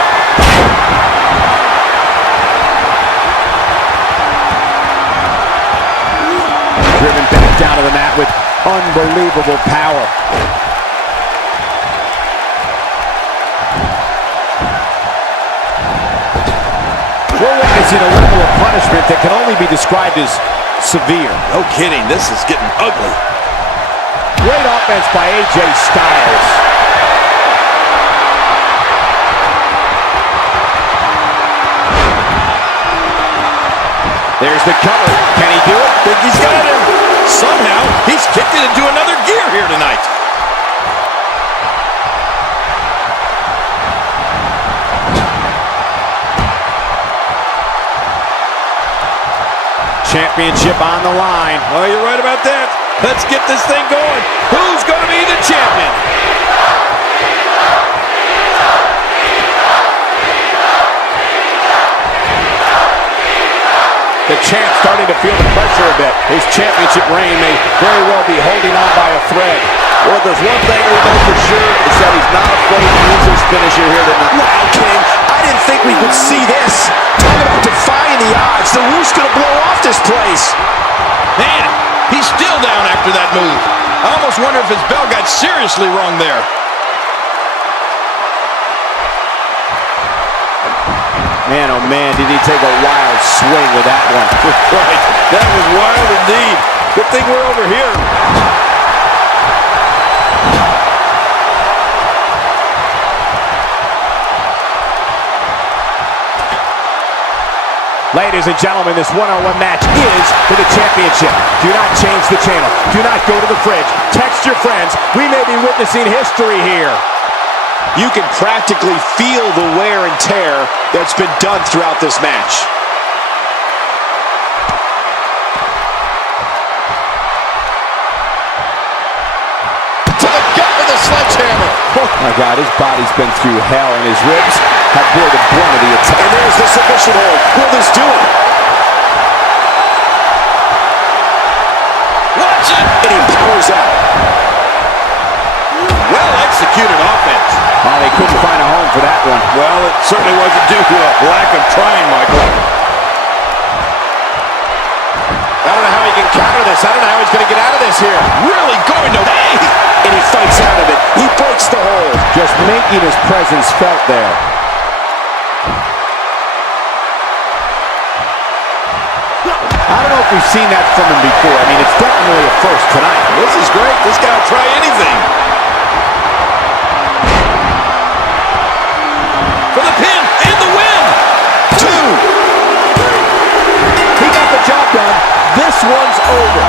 Driven back down to the mat with unbelievable power. We're witnessing a level of punishment that can only be described as severe. No kidding, this is getting ugly. Great offense by AJ Styles. There's the cover. Can he do it? Think he's got him. Somehow, he's kicked it into another gear here tonight. Championship on the line. Oh, you're right about that. Let's get this thing going. Who's going to be the champion? The champ starting to feel the pressure a bit. His championship reign may very well be holding on by a thread. Well, there's one thing we know for sure is that he's not afraid to use his finisher here tonight. Wow, King, I didn't think we would see this. Talk about defying the odds. The roof's going to blow off this place. Man, he's still down after that move. I almost wonder if his bell got seriously wrong there. Man, oh man, did he take a wild swing with that one. Right, that was wild indeed. Good thing we're over here. Ladies and gentlemen, this one-on-one match is for the championship. Do not change the channel. Do not go to the fridge. Text your friends. We may be witnessing history here. You can practically feel the wear and tear that's been done throughout this match. To the gut with a sledgehammer. Oh my God, his body's been through hell, and his ribs have bore the brunt of the attack. And there's the submission hold. Will this do it? Watch it. And he powers out. Well executed offense. Oh, they couldn't find a home for that one. Well, it certainly wasn't due to a lack of trying, Michael. I don't know how he can counter this. I don't know how he's going to get out of this here. Really going to... Hey! And he fights out of it. He breaks the hold. Just making his presence felt there. I don't know if we've seen that from him before. I mean, it's definitely a first tonight. This is great. This guy will try anything. For the pin and the win. 2. He got the job done. This one's over.